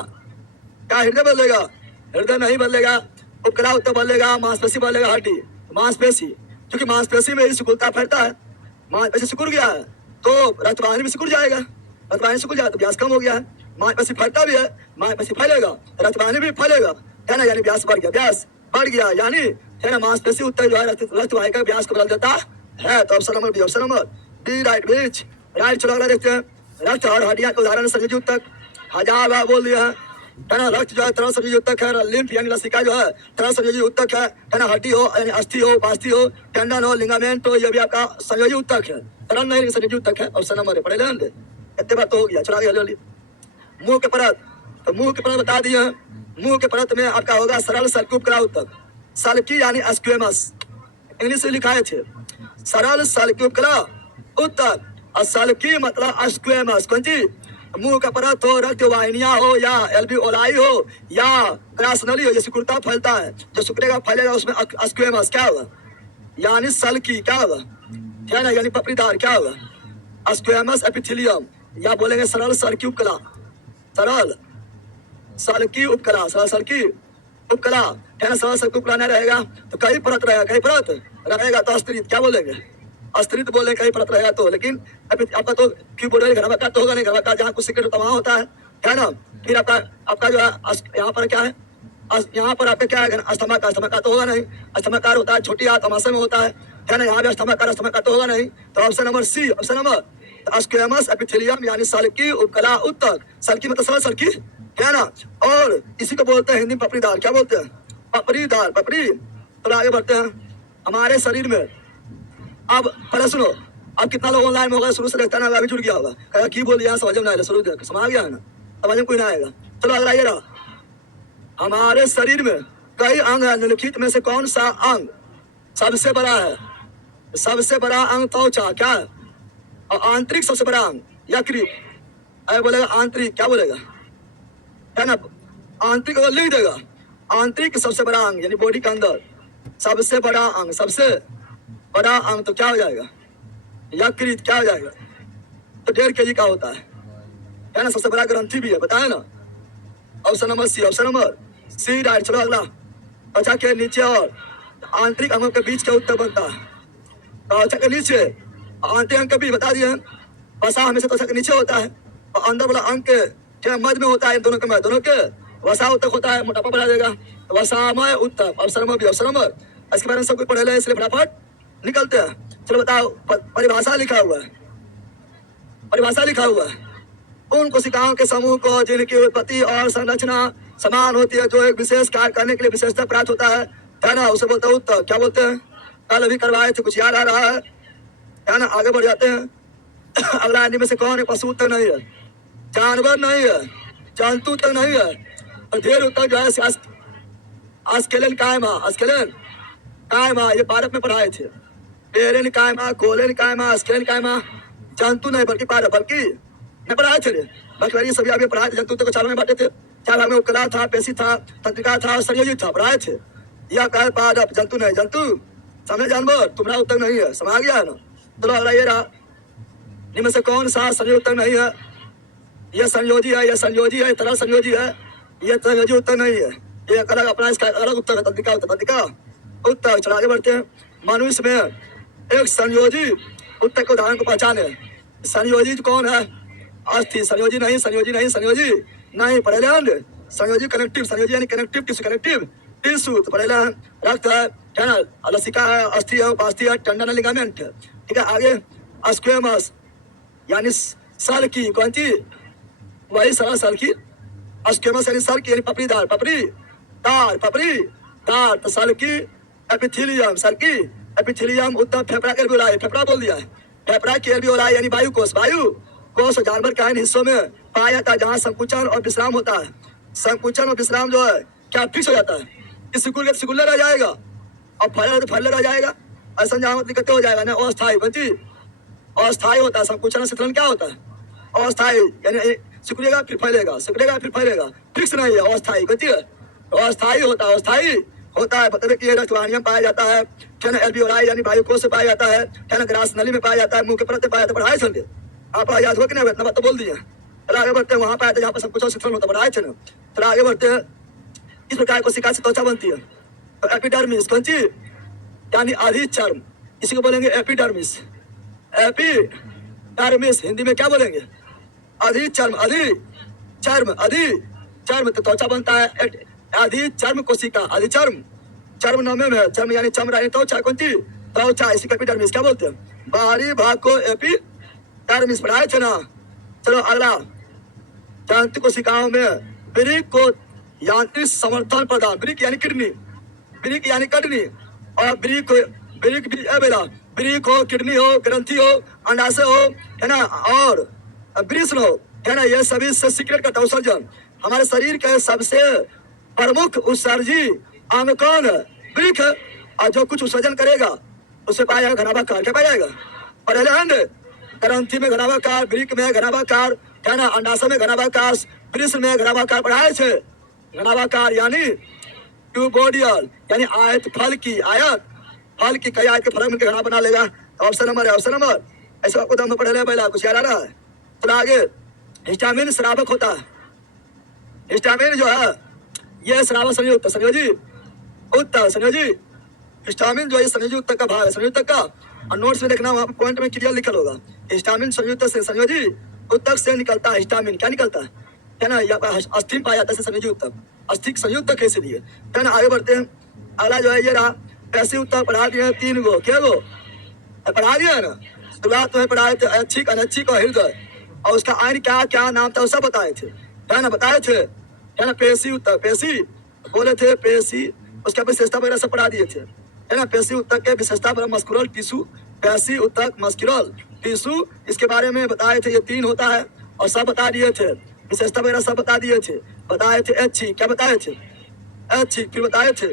क्या हृदय बदलेगा, हृदय नहीं बदलेगा। उपकला उत्तर बदलेगा, मांसपेशी बदलेगा, हड्डी मांसपेशी, क्योंकि मांसपेशी में ही सिकुड़ता फैलता है, मांसपेशी सिकुड़ गया है तो रक्तवाहिनी भी सिकुड़ जाएगा, रक्तवाहिनी सिकुड़ जाए तो व्यास कम हो गया है। मांसपेशी फैलता भी है, मांसपेशी फैलेगा, रक्तवाहिनी भी फैलेगा, है ना, यानी व्यास बढ़ गया, व्यास बढ़ गया, यानी है ना मांसपेशी उत्तर जो है रक्त वाहिका व्यास को बदल देता है। तो option number B, option number B right, B's right. चलो अगला देखते हैं। रक्त और हड्डियां के उदाहरण संयोजी उत्तक, हजार बार बोल दिया है ना। रक्त जो है तरल संयोजी उत्तक है, लिम्फ यानी लसिका जो है तरल संयोजी उत्तक है ना। हड्डी हो यानी अस्थि हो, बास्थि हो, टेंडन हो, लिगामेंट हो, ये भी आपका संयोजी उत्तक है, तरल नहीं संयोजी उत्तक है। ऑप्शन नंबर पढ़े लेंगे, इतने बात तो हो गया। चलो आगे जल्दी। मुंह के परत, तो मुंह के परत बता दिए हैं। मुंह के परत में आपका होगा सरल सल्की उपकला उत्तक, सल्की यानी स्क्वेमस, इंग्लिश में लिखाए थे सरल सल्की उपकला उत्तक, और सल्की मतलब स्क्वेमस, कौन सी, मुंह का परत हो, रक्त वाहिनियां हो या एल्वियोलाई हो या ग्रासनली हो, ये सिकुड़ता फैलता है, जो सिकुड़ेगा फैलेगा उसमें स्क्वेमस क्या होगा, यानी सल्की क्या होगा, है ना, यानी पपड़ीदार क्या होगा, स्क्वेमस एपिथेलियम, या बोलेंगे सरल सल्की उपकला, सरल सल्की उपकला, सरल सल्की उपकला, है ना। सरल सल्की उपकला नहीं रहेगा तो कई परत रहेगा, कई परत रहेगा तो अस्त्रित क्या बोलेंगे, अस्त्रित बोले, कहीं परत रहेगा तो। लेकिन अभी आपका तो क्यों बोल रहे, घरवाका तो होगा नहीं, घरवाका जहाँ कुछ सिक्रेट होता वहाँ होता है ना। फिर आपका जो है यहाँ पर क्या है, यहाँ पर आपका क्या है, अस्थमाकार, अस्थमाकार तो होगा नहीं, अस्थमाकार होता है छोटी आंत अमाशय में होता है ना। यहाँ भी अस्थमाकार, अस्थमाकार तो होगा नहीं। तो option number C, option number squamous epithelium यानी सल्की उपकला उत्तक, सल्की मतलब सरल सल्की, है ना। और इसी को बोलते हैं हिंदी में पपड़ीदार, क्या बोलते हैं, पपड़ीदार, पपड़ी। तो आगे बढ़ते हैं। हमारे शरीर में अब पहले सुनो, अब कितना लोग ऑनलाइन में होगा, शुरू से देखता ना, अभी जुड़ गया होगा, कहा की बोल दिया समझ में ना आएगा, शुरू देख समझ गया है ना, समझ में कोई ना आएगा। चलो अगला ये रहा, हमारे शरीर में कई अंग है, निम्नलिखित में से कौन सा अंग सबसे बड़ा है, सबसे बड़ा अंग त्वचा क्या है, और आंतरिक सबसे बड़ा अंग यकृत, अरे बोलेगा आंतरिक क्या बोलेगा, है ना, आंतरिक अगर लिख देगा, आंतरिक सबसे बड़ा अंग यानी बॉडी के अंदर सबसे बड़ा अंग, सबसे बड़ा अंग तो क्या हो जाएगा, यकृत क्या हो जाएगा, तो 1.5 kg का होता है ना। सबसे बड़ा ग्रंथि भी है, बताया ना। Option number C, option number C right. चलो अगला, त्वचा के नीचे और आंतरिक अंगों के बीच का उत्तर बनता है, त्वचा के नीचे आंतरिक अंग के बीच बता दिए, वसा हमेशा त्वचा के नीचे होता है और अंदर वाला अंग के मध्य में होता है, दोनों के मध्य, दोनों के वसा उत्तक होता है, मोटापा बढ़ा देगा, वसामय उत्तक। Option number B, option number, इसके बारे में सब कुछ पढ़े ले, इसलिए फटाफट निकलते हैं। चलो बताओ, परिभाषा लिखा हुआ है, परिभाषा लिखा हुआ है, उन कोशिकाओं के समूह को जिनकी उत्पत्ति और संरचना समान होती है, जो एक विशेष कार्य करने के लिए विशेषता प्राप्त होता है ना, उसे बोलते हैं उत्तक। क्या बोलते हैं? कल अभी करवाए थे, कुछ याद आ रहा है ना? आगे बढ़ जाते हैं। अगला इनमें से कौन है? पशु उत्तक नहीं है, जानवर नहीं है, जंतु उत्तक नहीं है, और ढेर उत्तक जो है आस्केलन कायमा, आस्केलन कायमा, ये पारक में पढ़ाए थे। पेरेन कायमा, कोलेन कायमा, आस्केलन कायमा, जंतु नहीं बल्कि पारक, बल्कि नहीं पढ़ाए थे रे। बाकी ये सभी अभी पढ़ाए थे। जंतु को चार में बांटे थे, चार भाग में उपकला था, पेशी था, तंत्रिका था, संयोजित था, पढ़ाए थे। यह कहे पारक, जंतु नहीं, जंतु समझे जानवर, तुम्हारा उत्तर नहीं है, समझ गया है ना? चलो अगला ये रहा, इनमें से कौन सा संयोजी उत्तर नहीं है? यह संयोजी है, यह संयोजी है, तरह संयोजी है, यह संयोजी उत्तर नहीं है, ये अलग अपना इसका अलग उत्तर है, तंत्रिका उत्तर, तंत्रिका उत्तर। चलो आगे बढ़ते हैं। मनुष्य में एक संयोजी उत्तर के उदाहरण को पहचाने। संयोजी कौन है? अस्थि। संयोजी नहीं, संयोजी नहीं, संयोजी नहीं, पढ़े हैं। संयोजी कनेक्टिव, संयोजी यानी कनेक्टिव टिश्यू, कनेक्टिव टिश्यू तो पढ़े हैं। रक्त है ना, लसिका है, अस्थि है, उपास्थि है, टेंडन है, लिगामेंट है। ठीक है, आगे स्क्वेमस यानी सल की, कौन सी? वही सल की। स्क्वेमस यानी सल की, यानी पपड़ीदार, पपड़ी दार, पपड़ी दार, तो सल की। एपिथेलियम, सल की एपिथेलियम उत्तर फेफड़ा के एल्वियोलाई, फेफड़ा बोल दिया है, फेफड़ा के एल्वियोलाई यानी वायु कोष, वायु कोष जानवर के अन्य हिस्सों में पाया जाता है, जहाँ संकुचन और विश्राम होता है। संकुचन और विश्राम जो है क्या फिक्स हो जाता है? सिकुलर रह जाएगा और फैलर तो फैलर रह जाएगा, ऐसा जहाँ दिक्कत हो जाएगा ना। अस्थायी बंची, अस्थायी होता है। संकुचन शीतलन क्या होता है? अस्थायी यानी सिकुड़ेगा फिर फैलेगा, सिकुड़ेगा फिर फैलेगा, फिक्स नहीं है, अस्थायी बंची है। अस्थायी होता है, अस्थायी होता है। बता दें कि ये रक्तवाहिनी में पाया जाता है, एल्वियोलाई यानी वायु कोष से पाया जाता है, ग्रास नली में पाया जाता है, मुंह के परत में पाया जाता है। पढ़ाए थे आप, याद हो कि नहीं? इतना बात तो बोल दिए। चलो आगे बढ़ते हैं। वहां पाया था जहाँ पर संकुचन शीतलन होता है, पढ़ाए थे ना। चलो आगे बढ़ते हैं। इस प्रकार कोशिका से त्वचा बनती है, तो एपिडर्मिस कौन सी? यानी आधी चर्म, इसी को बोलेंगे एपिडर्मिस। एपिडर्मिस हिंदी में क्या बोलेंगे? आधी चर्म, आधी चर्म, आधी चर्म, तो त्वचा बनता है आधी चर्म कोशिका, आधी चर्म, चर्म नामे में चर्म यानी चमड़ा, यानी त्वचा, कौन सी? त्वचा, इसी को एपिडर्मिस क्या बोलते हैं? बाहरी भाग को एपिडर्मिस, पढ़ाए थे ना। चलो अगला, जंतु कोशिकाओं में वृक्क को यांत्रिक समर्थन प्रदान, वृक्क यानी किडनी, वृक्क यानी किडनी, और वृक्क भी बेला, वृक्क हो, किडनी हो, ग्रंथि हो, अंडाशय हो, है ना, और वृषण हो, है ना, ये सभी से सीक्रेट का उत्सर्जन। हमारे शरीर के सबसे प्रमुख उत्सर्जी अंग कौन है? वृक्क है। और जो कुछ उत्सर्जन करेगा उसे पाया जाएगा घनाभाकार, क्या पाया जाएगा? पढ़े हैं, ग्रंथि में घनाभाकार, वृक्क में घनाभाकार, है ना, अंडाशय में घनाभाकार, वृषण में घनाभाकार, पढ़ाए थे। घनाभाकार यानी ट्यूबोडियल यानी आयत, फल की आयत, फल की कई आयत के फल मिलकर घना बना लेगा। ऑप्शन नंबर है, ऑप्शन नंबर। ऐसे आपको दम में पढ़े रहे, पहला कुछ याद आ रहा है? तो आगे हिस्टामिन श्रावक होता है। हिस्टामिन जो है यह श्रावक संयुक्त, संयोजी उत्तर, संयोजी हिस्टामिन जो है संयोजी उत्तर का भाग है, संयोजी उत्तर का। और नोट्स में देखना, वहाँ पर पॉइंट में क्लियर लिखा होगा। हिस्टामिन संयुक्त से, संयोजी उत्तर से निकलता है। हिस्टामिन क्या निकलता है ना? यहाँ पर अस्थि पाया जाता है, संयोजी उत्तर, अस्थि संयुक्त कैसे लिए, है ना। आगे बढ़ते हैं। अगला जो है ये रहा, ऐसी उत्तर पढ़ा दिए हैं 3 गो, क्या गो पढ़ा दिया है ना। शुरुआत में पढ़ाए थे ऐच्छिक, अनैच्छिक और हृदय, और उसका आयन क्या क्या नाम था सब बताए थे, है ना, बताए थे, है ना। पेशी उत्तर, पेशी बोले थे, पेशी उसका विशेषता वगैरह सब पढ़ा दिए थे, है ना। पेशी उत्तर के विशेषता वगैरह मस्कुलर टिश्यू, पेशी उत्तर मस्कुलर टिश्यू, इसके बारे में बताए थे। ये 3 होता है और सब बता दिए थे, विशेषता वगैरह सब बता दिए थे। बताए थे ऐच्छिक, क्या बताए थे? ऐच्छिक, फिर बताए थे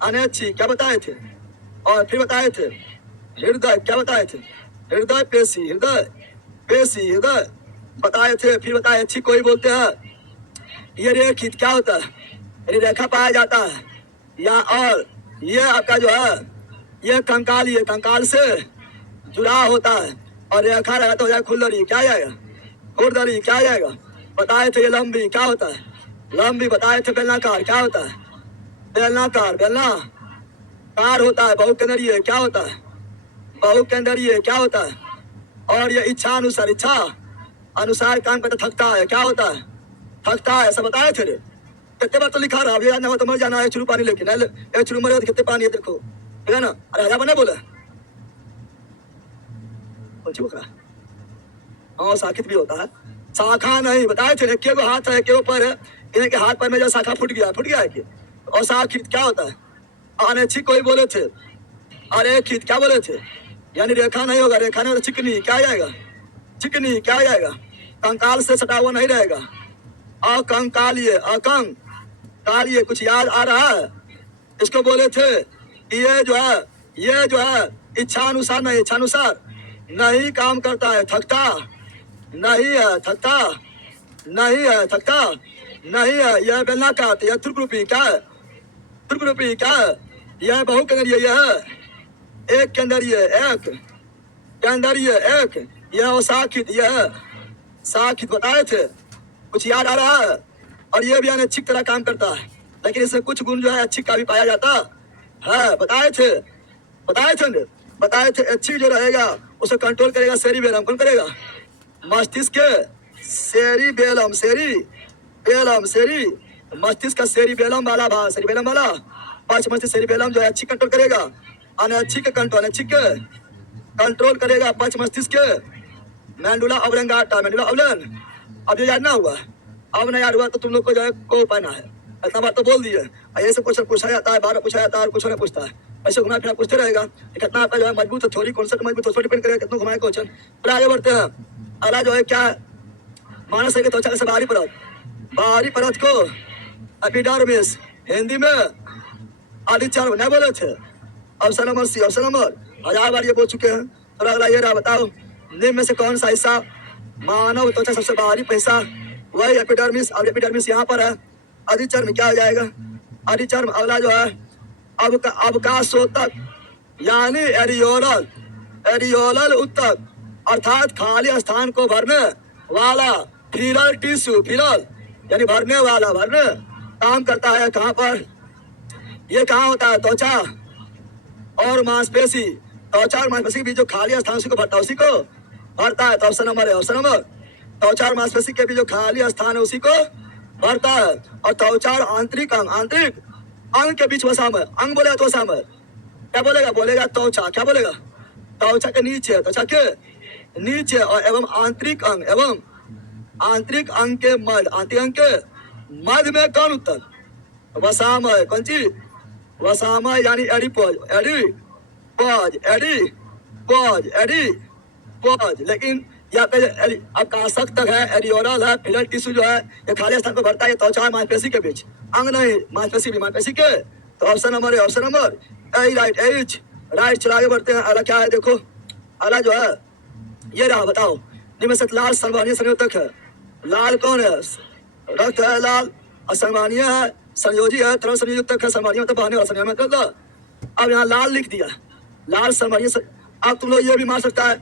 अनैच्छिक, क्या बताए थे? और फिर बताए थे हृदय, क्या बताए थे? हृदय पेशी, हृदय पेशी, हृदय बताए थे। फिर बताए ऐच्छिक को ही बोलते हैं ये रेखित, क्या होता है? यानी रेखा पाया जाता है या, और ये आपका जो है ये कंकाल, ये कंकाल से जुड़ा होता है, और रेखा रहता तो हो जाए खुरदरी, क्या आएगा? खुरदरी, क्या आएगा? बताए थे ये लंबी, क्या होता है? लंबी। बताए थे बेलनाकार, क्या होता है? बेलनाकार, बेलनाकार होता है। बहुकेंद्रीय, क्या होता है? बहुकेंद्रीय, क्या होता है? और ये इच्छा अनुसार, इच्छा अनुसार काम करता, थकता है, क्या होता है? थकता है, ऐसा बताए थे। कितने बार तो लिखा रहा, अब याद ना हो तो मर जाना है। चुरू पानी लेके ना, चुरू मरे तो कितने पानी है देखो, ठीक है ना। अरे राजा बने बोले हाँ, साकित भी होता है, शाखा नहीं, बताए थे एक को हाथ है एक ऊपर है, इनके हाथ पर में जो शाखा फूट गया है कि और शाखित क्या होता है? अनैच्छिक कोई बोले थे, अरेखित क्या बोले थे? यानी रेखा नहीं होगा, रेखा नहीं होगा चिकनी क्या आ जाएगा? चिकनी क्या आ जाएगा? कंकाल से सटा हुआ नहीं रहेगा। अकंकालिय, अकंग कालिय, कुछ याद आ रहा है? इसको बोले थे ये जो है इच्छानुसार नहीं, इच्छानुसार नहीं काम करता है, थकता नहीं है, थकता नहीं है, थकता नहीं है। यह बेलनाकार, यह त्रिपुरूपी क्या है? त्रिपुरूपी क्या है? यह बहु के अंदर यह है, एक के अंदर ये एक के अंदर ये एक, यह साखित, यह साखित बताए थे, कुछ याद आ रहा है? और ये भी अनैच्छिक तरह काम करता है, लेकिन इसमें कुछ गुण जो है अच्छी का भी पाया जाता है। बताए थे अच्छी जो रहेगा उसे कंट्रोल करेगा सेरिबेलम। कौन करेगा? मस्तिष्क के सेरिबेलम, सेरी मस्तिष्क का सेरिबेलम वाला भाग, सेरिबेलम वाला पांच मस्तिष्क सेरिबेलम जो है अच्छी कंट्रोल करेगा, अनैच्छिक कंट्रोल करेगा पांच मस्तिष्क के मैंडुला अवलंगाटा, मैंडुला अवलन। अब ये याद ना हुआ, अब ना याद हुआ तो तुम लोग को जो है को पाना है, इतना बात तो बोल दिए। ऐसे क्वेश्चन पूछा जाता है, 12 पूछा जाता है और कुछ नहीं पूछता है, ऐसे घुमा फिरा पूछते रहेगा। कितना आपका जो है मजबूत है, थोड़ी कॉन्सेप्ट मजबूत है, डिपेंड करेगा कितना घुमाए क्वेश्चन। फिर आगे बढ़ते हैं। अगला जो है क्या है? मानस है कि त्वचा से बाहरी परत को एपिडर्मिस, हिंदी में आदिचार नहीं बोले थे। Option number C, option number 1000 बार ये बोल चुके हैं। तो अगला ये रहा, बताओ निम्न में से कौन सा हिस्सा मानव त्वचा सबसे बाहरी हिस्सा? वही एपिडर्मिस, और एपिडर्मिस यहाँ पर है। अधिचर्म क्या हो जाएगा? अधिचर्म। अगला जो है अवकाशोतक यानी एरियोलल उत्तक, अर्थात खाली स्थान को भरने वाला फिलर टिश्यू, फिलर यानी भरने वाला, भरने काम करता है कहाँ पर? ये कहाँ होता है? त्वचा और मांसपेशी, त्वचा और मांसपेशी के बीच जो खाली स्थान उसी को भरता है, उसी को भरता है। तो ऑप्शन नंबर है, ऑप्शन नंबर त्वचा और मांसपेशी के बीच जो खाली स्थान है उसी को भरता है। और त्वचा और आंतरिक अंग के बीच वसा में, अंग बोलेगा तो वसा में क्या बोलेगा? बोलेगा त्वचा, क्या बोलेगा? त्वचा के नीचे, त्वचा के नीचे, और एवं आंतरिक अंग के मध्य, आंतरिक अंग के मध्य में कौन उत्तर? वसामय। कौन चीज? वसामय यानी एडिपोज। लेकिन यहाँ पे आकाशक तक है, एरियोरल है, फिलर टिश्यू जो है ये खाली स्थान को भरता है, त्वचा मांसपेशी के बीच, अंग नहीं, मांसपेशी भी, मांसपेशी के। तो ऑप्शन नंबर है, ऑप्शन नंबर ए, राइट। चला आगे बढ़ते हैं। अगला क्या है? देखो अगला जो है ये रहा, बताओ निम्न से लाल संवहनीय संयोजक है। लाल कौन है? रक्त है लाल, और संवहनीय है, संयोजी है, तरल संयोजक है। संवहनीय मतलब बहने वाला, संयोजी मतलब। अब यहाँ लाल लिख दिया, लाल संवहनीय। अब तुम लोग ये भी मार सकता है,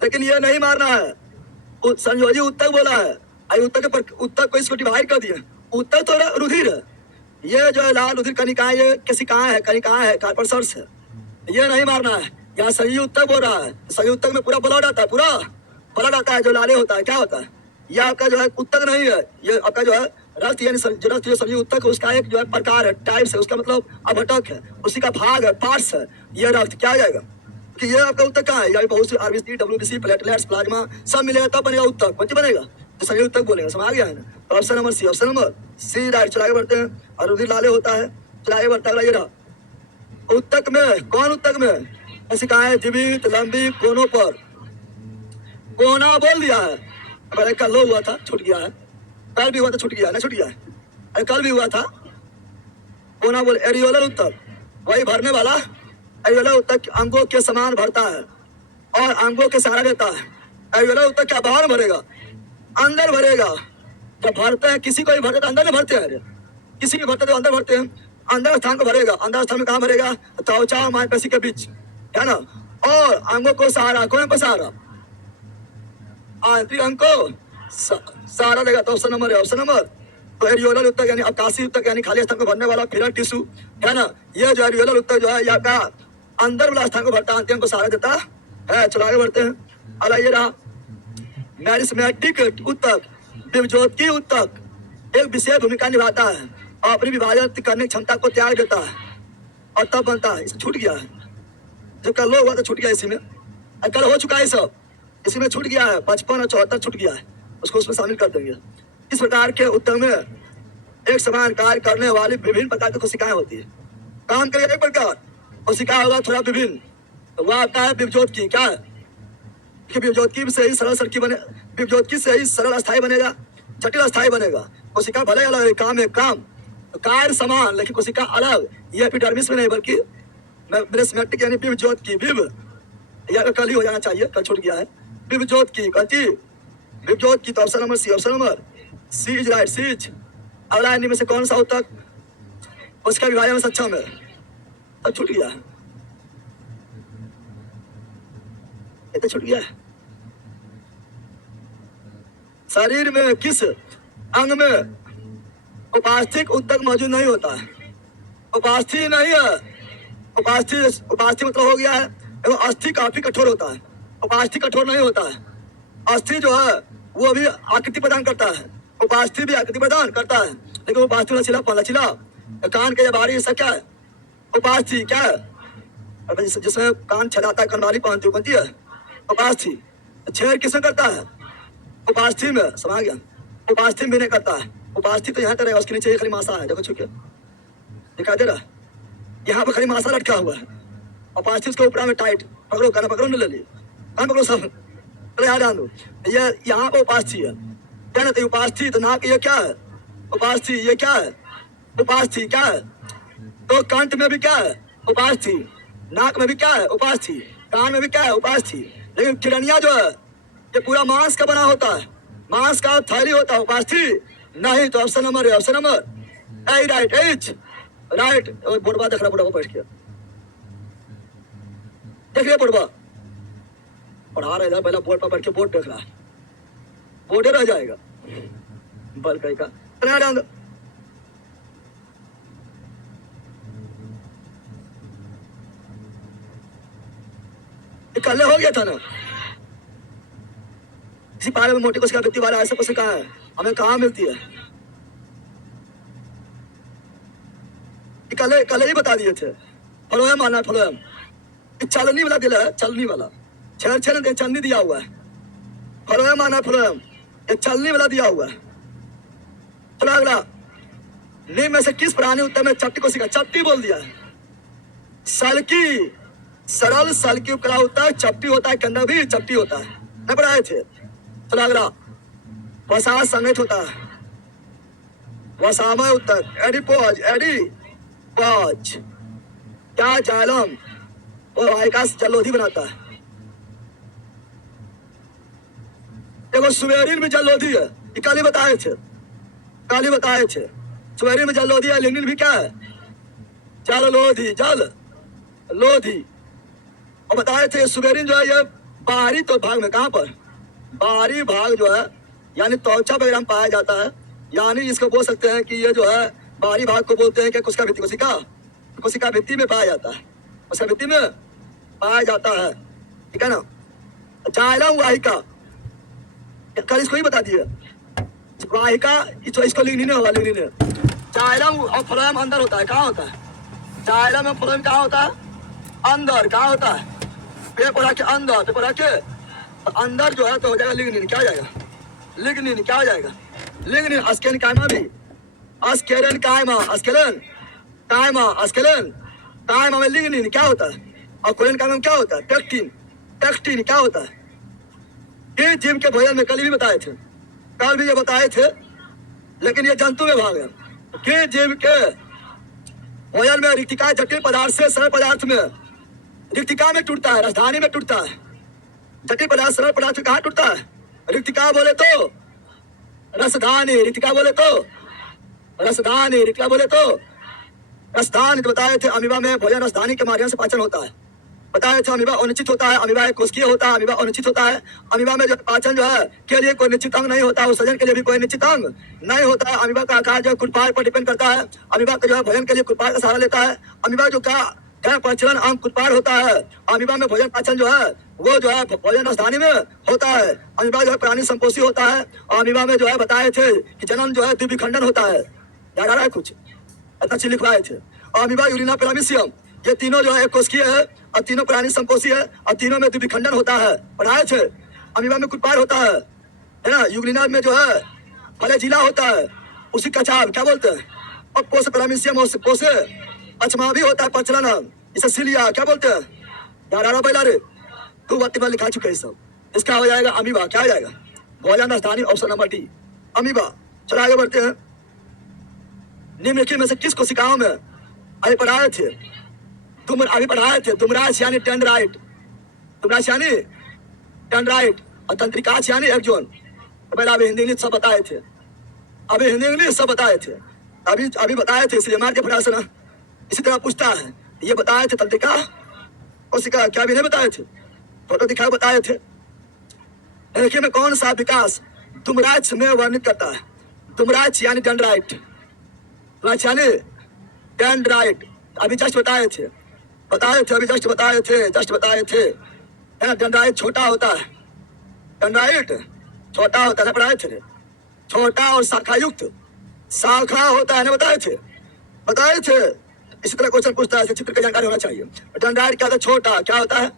लेकिन ये नहीं मारना है। संयोजी उत्तक बोला है, उत्तक को इसको डिवाइड कर दिया। उत्तक तो रुधिर है, ये जो है लाल रुधिर कनिकाएं, ये कशिकाएं है, कनिकाएं है, कार्पल्सर्स है, ये नहीं मारना है। यहाँ सही उत्तक बोल रहा है, सही उत्तक में पूरा ब्लड आता है, पूरा ब्लड आता है, जो लाले होता है क्या होता है? ये आपका जो है उत्तक नहीं है, ये आपका जो है रक्त, यानी जो रक्त जो सभी उत्तक है उसका एक जो है प्रकार है, टाइप्स है, उसका मतलब अवटक है, उसी का भाग है, पार्ट्स है। ये रक्त क्या आ जाएगा कि ये आपका उत्तक कहाँ है? यानी बहुत सी आरबीसी, डब्ल्यूबीसी, प्लेटलेट्स, प्लाज्मा सब मिलेगा तब बनेगा उत्तक। कौन बनेगा? तो सभी उत्तक बोलेगा। समझ आ गया है ना? तो option number C, option number C right. चला आगे बढ़ते हैं। और रुधिर लाले होता है, चला आगे बढ़ता है। ये रहा उत्तक में, कौन उत्तक में? कशिकाएं जीवित, लंबी, कोनों पर, कोना बोल दिया है। अरे कल हुआ था, छूट गया है, कल भी हुआ था, छूट गया ना, छूट गया है, अरे कल भी हुआ था। कोना बोल, एरियोलर उत्तक, वही भरने वाला। एरियोलर उत्तक अंगों के समान भरता है और अंगों के सहारा देता है। एरियोलर उत्तक क्या बाहर भरेगा? अंदर भरेगा। जब भरते हैं किसी को भी भरते तो अंदर में भरते हैं, किसी भी भरते तो अंदर भरते हैं, अंदर स्थान को भरेगा। अंदर स्थान में कहाँ भरेगा? त्वचा और मांसपेशी के बीच, है ना। और अंगों को सहारा, कौन को सहारा? आंतरिक अंग को सहारा देगा। तो ऑप्शन नंबर है, ऑप्शन नंबर। तो एरियोलर उत्तक यानी अवकाशी उत्तक यानी खाली स्थान को भरने वाला फिलर टिश्यू, है ना। ये जो एरियोलर उत्तक जो है ये आपका अंदर वाला स्थान को भरता है, आंतरिक को सहारा देता है। चलो आगे बढ़ते हैं। अगला ये रहा मैरिस्मेटिक उत्तक, विभज्योति उत्तक एक विशेष भूमिका निभाता है और अपनी विभाजन करने की क्षमता को त्याग देता है और तब बनता है। इसे छूट गया है, जो कल हुआ तो छूट गया, इसी में कल हो चुका है, सब इसी में छूट गया है। 55 और 74 छूट गया है। उसको उसमें शामिल कर देंगे। इस प्रकार के उत्तर में एक समान कार्य करने वाली विभिन्न प्रकार की कोशिकाएं होती है। काम करेगा एक प्रकार, कोशिका होगा थोड़ा विभिन्न, तो वह आता है विभज्योतकी। क्या है कि विभज्योतकी से ही सरल सर्की बने, विभज्योतकी से ही सरल अस्थायी बनेगा, जटिल अस्थायी बनेगा। कोशिका भले अलग है, काम है काम, तो कार्य समान लेकिन कोशिका अलग। ये एपिडर्मिस में नहीं बल्कि मेरिस्मेटिक यानी विभज्योतकी। विभ यह कल ही हो जाना चाहिए, कल छूट गया है। विभज्योतकी कहती विभज्योतकी। तो option number C, option number C is right, C is. अगला इनमें से कौन सा उत्तर उसका विभाजन में सक्षम है? तब छूट गया है, ये तो छूट गया है। शरीर में किस अंग में उपास्थिक ऊतक मौजूद नहीं होता है? उपास्थि नहीं है, उपास्थि मतलब हो गया है अस्थि काफी कठोर होता है, उपास्थि कठोर नहीं होता है। अस्थि जो है वो भी आकृति प्रदान करता है, उपास्थि भी आकृति प्रदान करता है, लेकिन उपास्थि लचीला कान के बाहरी हिस्सा क्या है? उपास्थि क्या है? जिसमें कान छेदाता है, कनवाली बनती है उपास्थि। छेद किसमें करता है? उपास्थि में। समझ गया? उपास्थि भी नहीं करता है। उपास्थि तो यहाँ तरह उसके नीचे खाली मासा है, देखो छुके दिखाई दे रहा है, यहाँ पर खाली मासा लटका हुआ है। उपास्थि उसके ऊपर में टाइट पकड़ो, कान पकड़ो, नहीं ले ली कान पकड़ो सब, अरे याद आनो ये यहाँ पर उपास्थि है। क्या ना तो उपास्थि तो नाक ये क्या है? उपास्थि ये क्या है? उपास्थि क्या है? तो कंठ में भी क्या है? उपास्थि। नाक में भी क्या है? उपास्थि। कान में भी क्या है? उपास्थि। लेकिन किडनिया जो है ये पूरा मांस का बना होता है, मांस का थैली होता है, उपास्थि नहीं। तो ऑप्शन नंबर है, option number A right, A's right. बोर्डवा देख रहा, बोर्डवा बैठ के देख लिया, बोर्डवा पढ़ा रहा है, पहला बोर्ड पर बैठ के बोर्ड देख रहा है, बोर्डे रह जाएगा बल कहीं का। कल हो गया था ना, इसी पारे में मोटी कोशिका व्यक्ति वाला ऐसा कोशिका है, हमें कहाँ मिलती है? कल ही बता दिए थे। फ्लोएम आना, फ्लोएम चलनी वाला दिला है, चलनी वाला छेड़ चलनी दिया हुआ है। फ्लोएम आना, फ्लोएम ये चलनी वाला दिया हुआ है। चलो अगला, निम्न में से किस प्राणी उत्तर में चपटी कोशिका? चपटी बोल दिया है। सलकी, सरल सलकी उपकला होता है, चपटी होता है, कंधा भी चपटी होता है, नहीं पढ़ाए थे? चलो अगला, वसा संगठित होता है, वसामय उत्तर एडिपोज, एडिपोज क्या? जाइलम और वाहिका जलोधी बनाता है। देखो सुवेरिन भी जलोधी है, ये कल ही बताए थे, कल ही बताए थे। सुवेरिन में जलोधी है, लिग्निन भी क्या है? जल लोधी, जल लोधी। और बताए थे सुवेरिन जो है ये बाहरी तो भाग में, कहाँ पर? बाहरी भाग जो है यानी त्वचा वगैरह में पाया जाता है, यानी इसको बोल सकते हैं कि ये जो है बाहरी भाग को बोलते हैं कि कोशिका भित्ति, कोशिका भित्ति में पाया जाता है, कोशिका भित्ति में पाया जाता है, ठीक है ना। जाइलम वाहिका कल इसको ही बता दिए, वाहिका इसको लिग्निन होगा, लिग्निन। जाइलम और फ्लोएम अंदर होता है, कहाँ होता है? जाइलम और फ्लोएम कहाँ होता है? अंदर। कहाँ होता है? पेड़ पौधा के अंदर, पेड़ पौधा के अंदर जो है तो हो जाएगा लिग्निन। क्या हो जाएगा? लिग्निन। क्या हो जाएगा? लिग्निन। अस्केलन कायमा भी, अस्केलन कायमा, अस्केलन कायमा, अस्केलन कायमा में लिग्निन क्या होता है? और कोलन कायमा में क्या होता है? पेक्टिन। पेक्टिन क्या होता है? ये जीव के भोजन में कल भी बताए थे, कल भी ये बताए थे, लेकिन ये जंतु में भाग है कि जीव के भोजन में रिक्तिका जटिल पदार्थ से सरल पदार्थ में, रिक्तिका में टूटता है, राजधानी में टूटता है। जटिल पदार्थ सरल पदार्थ कहाँ टूटता है? रिक्तिका बोले तो रसधानी, रिक्तिका बोले तो रसधानी, रिक्तिका बोले तो रसधानी। बताए थे अमीबा में भोजन रसधानी के माध्यम से पाचन होता है। बताया था अमीबा अनिश्चित होता है, अमीबा एक कोशिकीय होता है, अमीबा अनिश्चित होता है। अमीबा में जो पाचन जो है के लिए कोई निश्चित अंग नहीं होता है, सजन के लिए भी कोई निश्चित अंग नहीं होता है। अमीबा का आकार जो है कुटपार पर डिपेंड करता है। अमीबा का जो है भोजन के लिए कुटपार का सहारा लेता है। अमीबा जो का प्रचलन अंग कुटपार होता है। अमीबा में भोजन पाचन जो है वो जो है भोजन राजधानी में होता है। अमीबा जो है प्राणी संपोषी होता है। और अमीबा में जो है बताए थे कि जन्म जो है द्विखंडन होता है। याद आ रहा है कुछ? इतना चीज लिखवाए थे। और अमीबा यूरिना पैरामीशियम ये तीनों जो है कोशिकीय है और तीनों प्राणी संपोषी है और तीनों में द्विखंडन होता है। पढ़ाए थे। अमीबा में कुटपार होता है, है ना, यूग्लिना में जो है फलेजिला होता है, उसी कचाब क्या बोलते हैं, और पोस पैरामीशियम पोसे पचमा भी होता है पचलना, इसे सिलिया क्या बोलते हैं, यारा बैला रे तू बात में लिखा चुके हैं सब। इसका हो जाएगा अमीबा, क्या हो जाएगा, भोजन राजधानी, ऑप्शन नंबर डी अमीबा। चलो आगे बढ़ते हैं। निम्नलिखित में से किस कोशिकाओं में अभी पढ़ाए थे दुमराश यानी टेंडराइट, दुमराश यानी टेंडराइट, और तंत्रिकाश यानी एक्जोन। तो पहले अभी हिंदी इंग्लिश सब बताए थे, अभी हिंदी इंग्लिश सब बताए थे, अभी बताए थे, इसलिए मार के फटाक से ना इसी तरह पूछता है। ये बताए थे तंत्रिका कोशिका, क्या भी नहीं बताए थे, फोटो दिखाए बताए थे। देखिए में कौन सा विकास दुमराज में वर्णित करता है, दुमराज यानी डेंड्राइट, दुमराज यानी डेंड्राइट, अभी जस्ट बताए थे, अभी जस्ट बताए थे, है ना। डेंड्राइट छोटा होता है, डेंड्राइट छोटा होता है, पढ़ाए थे, छोटा और शाखायुक्त, शाखा होता है ना, बताए थे। इसी तरह क्वेश्चन पूछता है, चित्र की जानकारी होना चाहिए। डेंड्राइट क्या होता है, छोटा क्या होता है,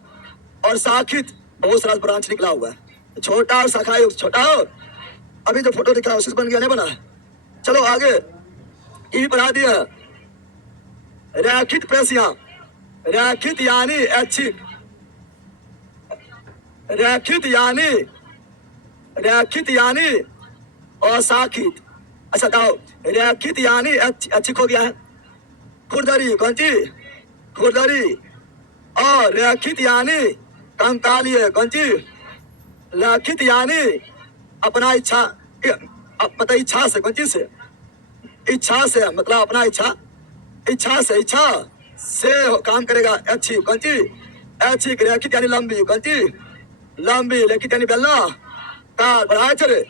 और शाखित बहुत सारा ब्रांच निकला हुआ है, छोटा और शाखायुक्त, छोटा और अभी जो फोटो दिखा उसी से बन गया, नहीं बना है। चलो आगे, ये भी पढ़ा दिया है। रैखित पेशियां, रैखित यानी ऐच्छिक, रैखित यानी अशाखित। अच्छा बताओ, रैखित यानी ऐच्छिक हो गया है, खुरदरी कौन सी, खुरदरी, और रैखित यानी कंकालीय कौन सी, रैखित यानी अपना इच्छा, मतलब इच्छा से, कौन चीज से, इच्छा से, मतलब अपना इच्छा से काम करेगा, अच्छी कौन सी, अच्छी। रैखित यानी लंबी कौन सी, लंबी। रैखित यानी बेलना कार, बढ़ाए थे,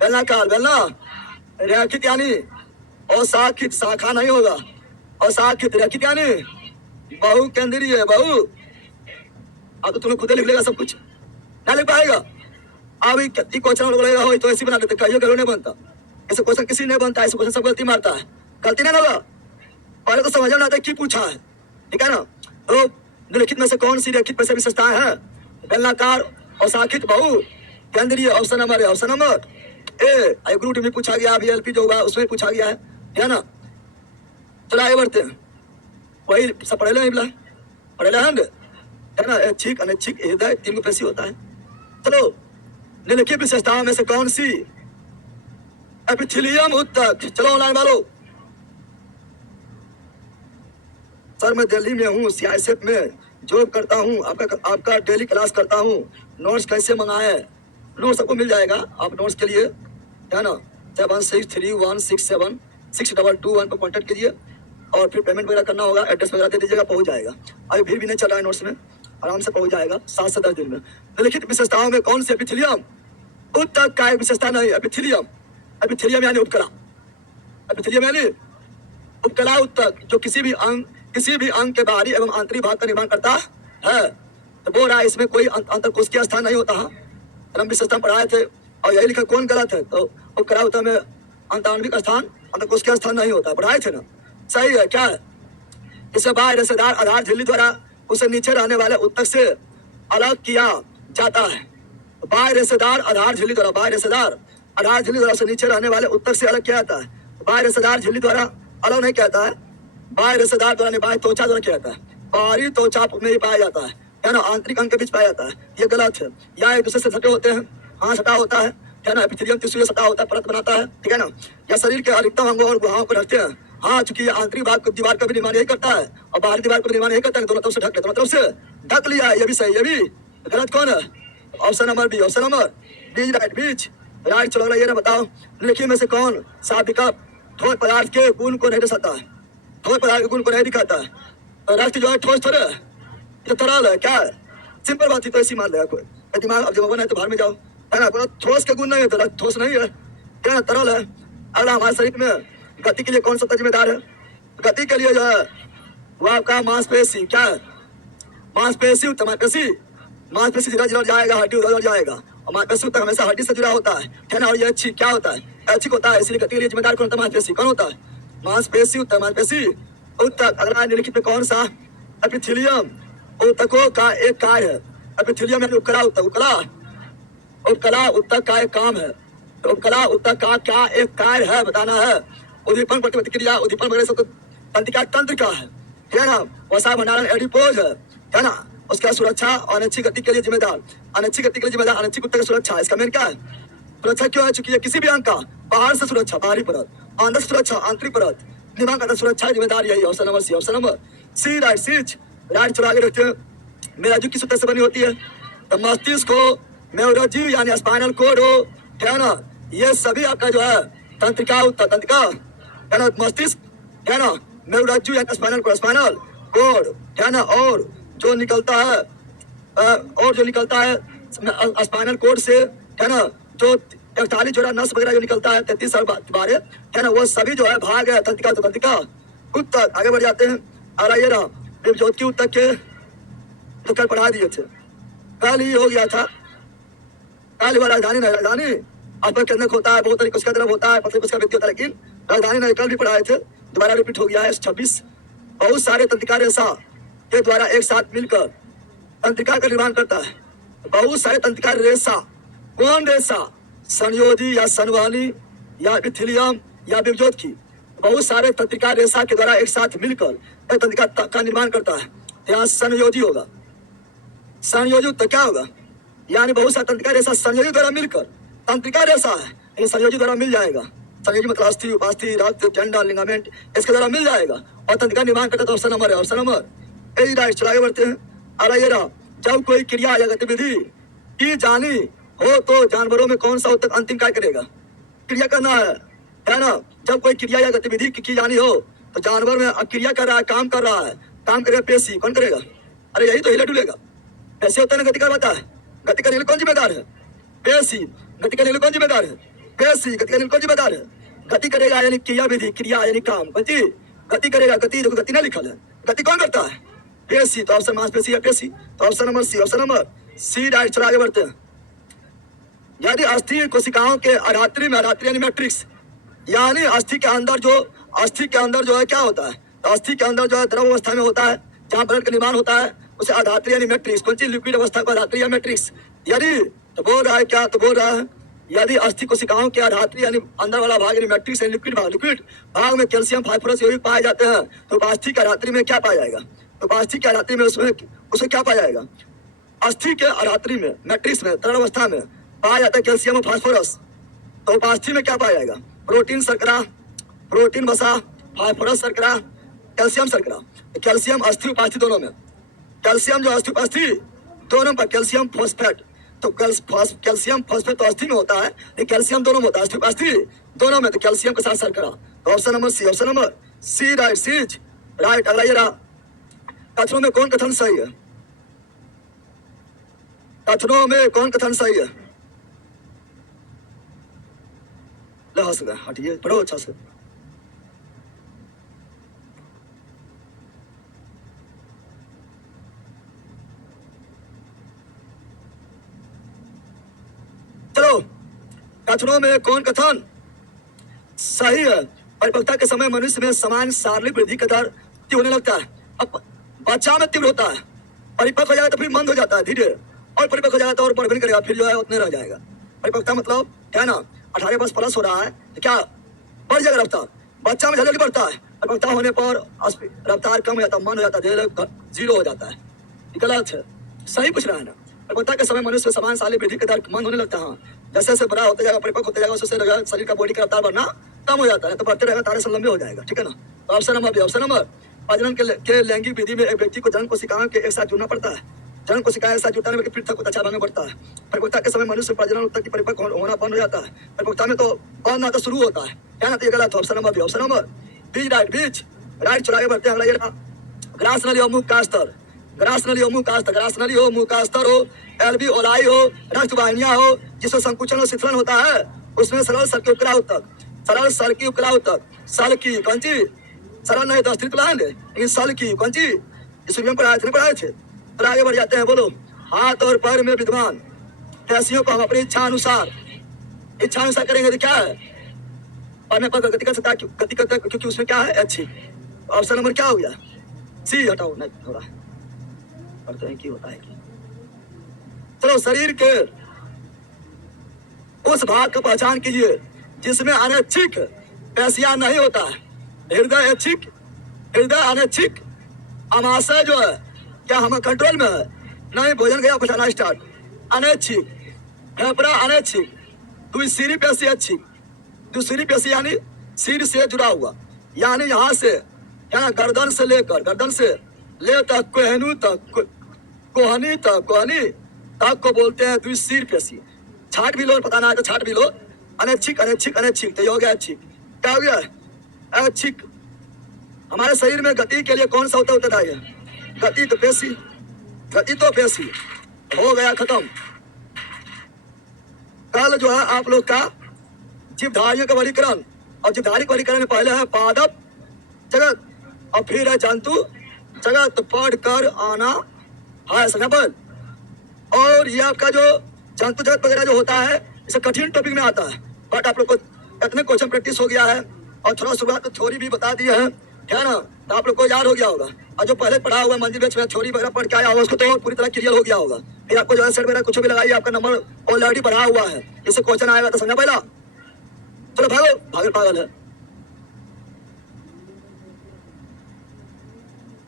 बेलना कार, बेलना। रैखित यानी अशाखित, शाखा नहीं होगा, अशाखित। रैखित यानी बहु केंद्रीय, बहु। अब तो तुम्हें खुद लिख लेगा सब कुछ, क्या लिख पाएगा। अभी क्वेश्चन बोलेगा हो तो ऐसे बना देते, कहिए करो नहीं बनता, ऐसे क्वेश्चन किसी नहीं बनता, ऐसे क्वेश्चन सब गलती मारता है, गलती नहीं होगा। पहले तो समझ में आता है कि पूछा है, ठीक है ना। तो निम्नलिखित में से कौन सी रैखित में से विशेषताएं हैं, बेलनाकार और शाखित, बहु केंद्रीय। ऑप्शन नंबर ए। ग्रुप में पूछा गया, अभी एलपी जो हुआ उसमें पूछा गया है ना। चलो आगे बढ़ते हैं, वही सब पढ़े है ना। ऐच्छिक, अनैच्छिक, हृदय, तीन को पेशी होता है। चलो निम्नलिखित विशेषताओं में से कौन सी एपिथेलियम उत्तक, चलो ऑनलाइन वालों। सर मैं दिल्ली में हूँ, सीआईएसएफ में जॉब करता हूँ, आपका डेली क्लास करता हूँ, नोट्स कैसे मंगाए। नोट्स सबको मिल जाएगा, आप नोट्स के लिए है ना 7631676221 पर कॉन्टेक्ट कीजिए, और फिर पेमेंट वगैरह करना होगा, एड्रेस वगैरह दे दीजिएगा, पहुँच जाएगा। अभी भीड़ भी नहीं चल रहा है नोट्स में, आराम से पहुँच जाएगा 7 से 10 दिन में। निम्नलिखित विशेषताओं में कौन सी एपिथेलियम उत्तक का एक विशेषता नहीं, एपिथेलियम यानी उपकला, एपिथेलियम यानी उपकला उत्तक, जो किसी भी अंग के बाहरी एवं आंतरिक भाग का निर्माण करता है। तो बोल रहा है इसमें कोई अंतरकोशिकीय स्थान नहीं होता है, हम विशेषता पढ़ाए थे, और यही लिखा कौन गलत है, तो उपकला उत्तक में अंतराणविक स्थान, अंतरकोशिकीय स्थान नहीं होता, पढ़ाए थे ना, सही है। क्या है, इसे बाह्य रेशेदार आधार झिल्ली द्वारा उसे नीचे रहने वाले उत्तक से अलग किया जाता है। बाह्य रेशेदार आधार झिल्ली द्वारा उसे नीचे रहने वाले उत्तक से अलग किया जाता है। बाह्य रेशेदार झिल्ली द्वारा अलग नहीं कहता है, बाह्य रेशेदार द्वारा बाह्य त्वचा द्वारा किया जाता है, बाहरी त्वचा में ही पाया जाता है ना, आंतरिक अंग के बीच पाया जाता है, ये गलत है। या एक दूसरे से सटे होते हैं, हाँ सटा होता है ना, एपिथेलियम टिश्यू सटा होता है, परत बनाता है, ठीक है ना। या शरीर के अधिकतम अंगों और गुहाओं को ढकते हैं, हाँ चूंकि ये आंतरिक भाग को दीवार का भी निर्माण यही करता है, और बाहरी दीवार का भी निर्माण यही करता है, दोनों तरफ से ढक लिया, दोनों तरफ से ढक लिया, ये भी सही, ये भी गलत कौन है, option number B, option number B B's right. चलो ये ना बताओ, निम्नलिखित में से कौन सा विकल्प ठोस पदार्थ के गुण को नहीं दर्शाता है, ठोस पदार्थ के गुण को नहीं दिखाता है। तो रक्त जो है ठोस थोड़े है, ये तरल है, क्या है, सिंपल बात ही तो ऐसी मान लेगा कोई, दिमाग अब जब है तो बाहर में जाओ, है ना। ठोस के गुण नहीं है तो रक्त ठोस नहीं है, क्या है, तरल है। अगला हमारे शरीर में गति के लिए कौन सा जिम्मेदार है, गति के लिए जो है वो आपका मांसपेशी, क्या है, मांसपेशी, मांसपेशी जुड़ा जाएगा, हड्डी उधर जाएगा, और मांसपेशी तक हमेशा हड्डी से जुड़ा होता है ना। और ये अच्छी क्या होता है, ऐच्छिक होता है, इसलिए गति के लिए जिम्मेदार कौन होता है, मांसपेशी। कौन होता है, मांसपेशी उत्तक। अगला निम्नलिखित में कौन सा एपिथेलियम उत्तकों का एक कार्य है, एपिथेलियम यानी उपकला उत्तक, उपकला उत्तक का एक काम है। तो उपकला उत्तक का क्या एक कार्य है बताना है। उद्दीपन प्रतिक्रिया उद्दीपन वगैरह सब तो तंत्रिका तंत्र का है ना। वसा भंडारण एडिपोज है ना। उसका सुरक्षा और अनैच्छिक गति के लिए जिम्मेदार, अनैच्छिक गति के लिए जिम्मेदार अनैच्छिक उत्तक की सुरक्षा। इसका मेन क्या है? सुरक्षा क्यों है? चूंकि ये किसी भी अंग का बाहर से सुरक्षा बाहरी परत, अंदर सुरक्षा आंतरिक परत, दिमाग का सुरक्षा जिम्मेदार यही। Option number C. Option number C right. C's right चला के रखते हैं। मेराजू किस सूत्र से बनी होती है? तो मस्तिष्क हो, मेरुरज्जु यानी स्पाइनल कोड हो, है ना। ये सभी आपका जो है तंत्रिका उत्तक तंत्रिका है ना। मस्तिष्क है ना, मेरुरज्जु यानी स्पाइनल कोड है ना। और जो निकलता है स्पाइनल कोड से है ना, जो 41 जोड़ा नस वगैरह जो निकलता है 33 साल बारे है ना, वो सभी जो है भाग है तंत्रिका तो तंत्रिका उत्तक। आगे बढ़ जाते हैं। और ये रहा ज्योति उत्तक के तो कल पढ़ा दिए थे, कल ही हो गया था। कल हुआ राजधानी नहीं, राजधानी आपका केंद्र होता है, बहुत तरीके उसका तरफ होता है, मतलब उसका व्यक्ति होता है, लेकिन राजधानी नहीं कल भी पढ़ाए थे, दोबारा रिपीट हो गया है। 26 बहुत सारे तंत्रिका रेशा के द्वारा एक साथ मिलकर तंत्रिका का निर्माण करता है। बहुत सारे तंत्रिका रेशा, कौन रेशा? संयोजी या संवहनी या इथिलियम या विभजोत की बहुत सारे तंत्रिका रेशा के द्वारा एक साथ मिलकर एक तंत्रिका का निर्माण करता है। यहाँ संयोजी होगा। संयोजी तो क्या होगा? यानी बहुत सारे तंत्रिका रेशा संयोजी द्वारा मिलकर तंत्रिका रेशा है, लेकिन संयोजी द्वारा मिल जाएगा। संयोजी मतलब अस्थि, उपास्थि, रक्त, टेंडन, लिगामेंट, इसके द्वारा मिल जाएगा और तंत्रिका निर्माण करता है। तो ऑप्शन नंबर है। Option number A right. चला बढ़ते हैं। अरे ये रहा, जब कोई क्रिया या गतिविधि की जानी हो तो जानवरों में कौन सा उत्तक अंतिम कार्य करेगा? क्रिया करना है ना। जब कोई क्रिया या गतिविधि की जानी हो तो जानवर में क्रिया कर रहा है, काम कर रहा है, काम करेगा पेशी, कौन करेगा? अरे यही तो हिले डुलेगा। पेशी होता है ना, गति करवाता है। गति करने के लिए कौन जिम्मेदार है? पेशी। गति करने के लिए कौन जिम्मेदार है? पेशी। गति करने के लिए कौन जिम्मेदार है? गति करेगा यानी क्रिया विधि, क्रिया यानी काम, गति करेगा। गति देखो, गति ना लिखल है, गति कौन करता है? पेशी। तो ऑप्शन मांसपेशी या पेशी। तो option number C. Option number C right. चला आगे बढ़ते हैं। यदि अस्थि कोशिकाओं के अधात्री में, अधात्री यानी मैट्रिक्स, यानी अस्थि के अंदर जो है क्या होता है? तो अस्थि के अंदर जो है द्रव अवस्था में होता है, जहाँ ब्लड का निर्माण होता है, उसे अधात्री यानी मैट्रिक्स, कौन सी लिक्विड अवस्था को अधात्री या मैट्रिक्स। यदि तो बोल रहा है क्या? तो बोल रहा है यदि अस्थि कोशिकाओं के अधात्री यानी अंदर वाला भाग यानी मैट्रिक्स यानी लिक्विड भाग में कैल्शियम, फास्फोरस यौगिक पाए जाते हैं, तो अस्थि के अधात्री में क्या पाया जाएगा? तो अस्थि के अधात्री में उसमें क्या पाया जाएगा? अस्थि के अधात्री में, मैट्रिक्स में, तरल अवस्था में पाया जाता है कैल्शियम और फास्फोरस। तो उपास्थि में क्या पाया जाएगा? प्रोटीन शर्करा, प्रोटीन वसा, फास्फोरस शर्करा, कैल्शियम शर्करा। कैल्शियम अस्थि उपास्थि दोनों में, कैल्शियम जो अस्थि उपास्थि दोनों पर कैल्शियम फॉस्फेट। तो कैल्शियम फॉस्फेट तो अस्थि में होता है, लेकिन कैल्शियम दोनों में होता है, अस्थि उपास्थि दोनों में। तो कैल्शियम के साथ शर्करा। तो option number C. Option number C right. C's right. अगला ये रहा, कथनों में कौन कथन सही है? कथनों में कौन कथन सही है? हटिए, पढ़ो अच्छा से। चलो, कथनों में कौन कथन सही है? परिपक्वता के समय मनुष्य में समान शारीरिक वृद्धि का दर होने लगता है। अब बच्चा में तीव्र होता है, परिपक्व हो जाएगा तो फिर मंद हो जाता है धीरे, और परिपक्व हो जाएगा तो और बढ़ भी करेगा, फिर जो है उतने रह जाएगा। परिपक्वता मतलब क्या है ना, 18 वर्ष प्लस हो रहा है तो क्या बढ़ जाएगा रफ्तार। बच्चा में जल्दी बढ़ता है, परिपक्वता होने पर रफ्तार कम हो जाता है, मन हो जाता है, जीरो हो जाता है। गलत है, सही पूछ रहा है ना। परिपक्वता के समय मनुष्य समान शारीरिक वृद्धि का दर मंद होने लगता है। जैसे जैसे बड़ा होता जाएगा, परिपक्व होता जाएगा, उससे शरीर का बॉडी का रफ्तार बढ़ना कम हो जाता है, तो बढ़ते रहेगा, तारे से लंबे हो जाएगा। ठीक है ना। तो ऑप्शन नंबर, ऑप्शन नंबर प्रजनन के लैंगिक विधि में एक व्यक्ति को जन्म कोशिकाओं के एक साथ जुड़ना पड़ता है। जन्म कोशिकाएं एक साथ जुटाने में पृथक होता है, बढ़ता है। परिपक्वता के समय मनुष्य प्रजनन उत्तर की परिपक्व होना बंद हो जाता है। परिपक्वता में तो बढ़ना तो शुरू होता है, क्या ना। तो ये गलत है। ऑप्शन नंबर, ऑप्शन नंबर बीज राइट। बीज राइट। चुरागे बढ़ते हैं। अगला ग्रास नली और मुख का स्तर, ग्रास नली और मुख का स्तर, ग्रास नली हो, मुख का स्तर हो, एलबी ओलाई हो, रक्त वाहिनियां हो, जिसमें संकुचन और शिथिलन होता है, उसमें सरल सर की उपकला उत्तक, सरल सर की उपकला उत्तक, सल की कौन सी? सरल नहीं तो अस्थिर प्लांट, लेकिन सल की कौन सी? इसमें पढ़ाए थे। तो आगे बढ़ जाते हैं। बोलो, हाथ और पैर में विद्यमान पेशियों को हम अपनी इच्छा अनुसार करेंगे तो क्या है? पढ़ने पर गति कर सकता है, गति करता है, क्योंकि उसमें क्या है? अच्छी। ऑप्शन नंबर क्या हो गया? सी। हटाओ, नहीं थोड़ा पढ़ते हैं कि होता है कि। चलो, शरीर के उस भाग का पहचान कीजिए जिसमें अनैच्छिक पैसिया नहीं होता है। हृदय ऐच्छिक, हृदय अनैच्छिक। आमाशय जो है क्या हम कंट्रोल में है? नहीं, भोजन गया पचाना स्टार्ट। अनैच्छिक, फेफड़ा अनैच्छिक, दूसरी पेशी ऐच्छिक। दूसरी पेशी यानी सिर से जुड़ा हुआ, यानी यहाँ से क्या गर्दन से लेकर गर्दन से ले तक कोहनू तक कोहनी तक कोहनी तक को बोलते हैं द्विशीर पेशी। छाट भी लो, पता ना है तो छाट भी लो। अनैच्छिक अनैच्छिक अनैच्छिक, तो ये हो गया ऐच्छिक। क्या हो गया? ऐच्छिक। हमारे शरीर में गति के लिए कौन सा होता है उत्तरदायी है? गति तो पेशी, गति तो पेशी। हो गया खत्म। कल जो है आप लोग का जीवधारियों का वर्गीकरण, और जीवधारी का वर्गीकरण में पहले है पादप जगत और फिर है जंतु जगत। पढ़ कर आना है समझ। और ये आपका जो जंतु जगत वगैरह जो होता है इसे कठिन टॉपिक में आता है, बट आप लोग को इतने क्वेश्चन प्रैक्टिस हो गया है और थोड़ा शुरुआत में थ्योरी भी बता दी है ना, तो आप लोग को याद हो गया होगा। और जो पहले पढ़ा हुआ मंजिल बेच में थ्योरी वगैरह पढ़ के आया होगा उसको तो पूरी तरह क्लियर हो गया होगा। फिर आपको जो है सेट वगैरह कुछ भी लगाइए, आपका नंबर ऑलरेडी बढ़ा हुआ है, इससे क्वेश्चन आएगा तो समझा पहला। चलो भागो, भागल पागल है।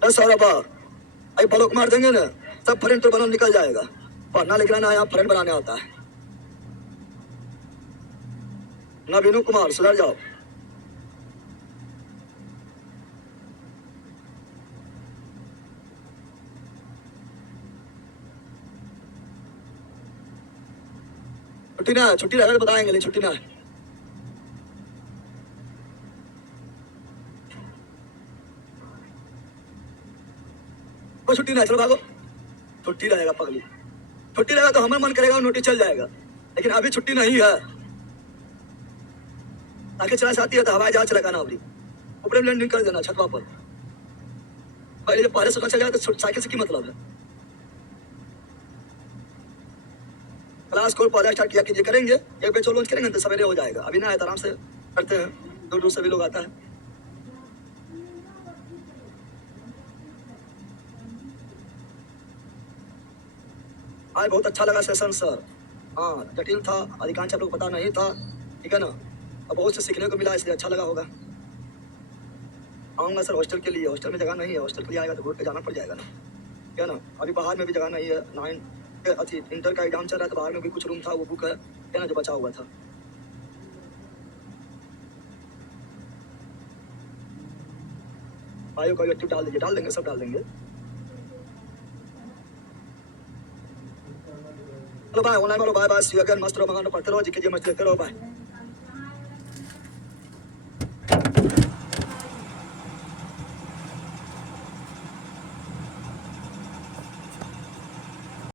अभी ब्लॉक मार देंगे ना, सब फ्रेंड तो बना निकल जाएगा। पढ़ना लिखना ना यहाँ फ्रेंड बनाने आता है। नवीनू कुमार सुधर जाओ। छुट्टी ना है, छुट्टी रहेगा तो बताएंगे, लेकिन छुट्टी ना है। कोई छुट्टी ना है, चलो भागो। छुट्टी रहेगा पगली, छुट्टी रहेगा तो हमें मन करेगा नोटिस चल जाएगा, लेकिन अभी छुट्टी नहीं है। आगे चला चाहती है तो हवाई जहाज लगाना, अभी ऊपर लैंडिंग कर देना छतवा पर। पहले जब पहले से चल जाए तो साइकिल से की मतलब है। क्लास को पहले स्टार्ट किया कीजिए, करेंगे एक बेचो लॉन्च करेंगे तो सवेरे हो जाएगा। अभी ना है तो आराम से करते हैं, दूर दूर से भी लोग आता है। आज बहुत अच्छा लगा सेशन सर। हाँ जटिल था, अधिकांश आप लोग पता नहीं था, ठीक है ना, अब बहुत से सीखने को मिला, इसलिए अच्छा लगा होगा। आऊँगा सर हॉस्टल के लिए, हॉस्टल में जगह नहीं है, हॉस्टल के लिए आएगा तो रोड पे जाना पड़ जाएगा ना, क्या ना। अभी बाहर में भी जगह नहीं है, 9 इंटर का एग्जाम चल रहा है तो बाहर में भी कुछ रूम था, वो बुक है क्या ना, जो बचा हुआ था। भाइयों का एक्टिव डाल दीजिए, डाल देंगे, सब डाल देंगे। चलो बाय, ऑनलाइन वालों bye bye, see you again. मस्त रहो, मगन पढ़ते रहो, जीके जी मस्त लेते रहो, बाय।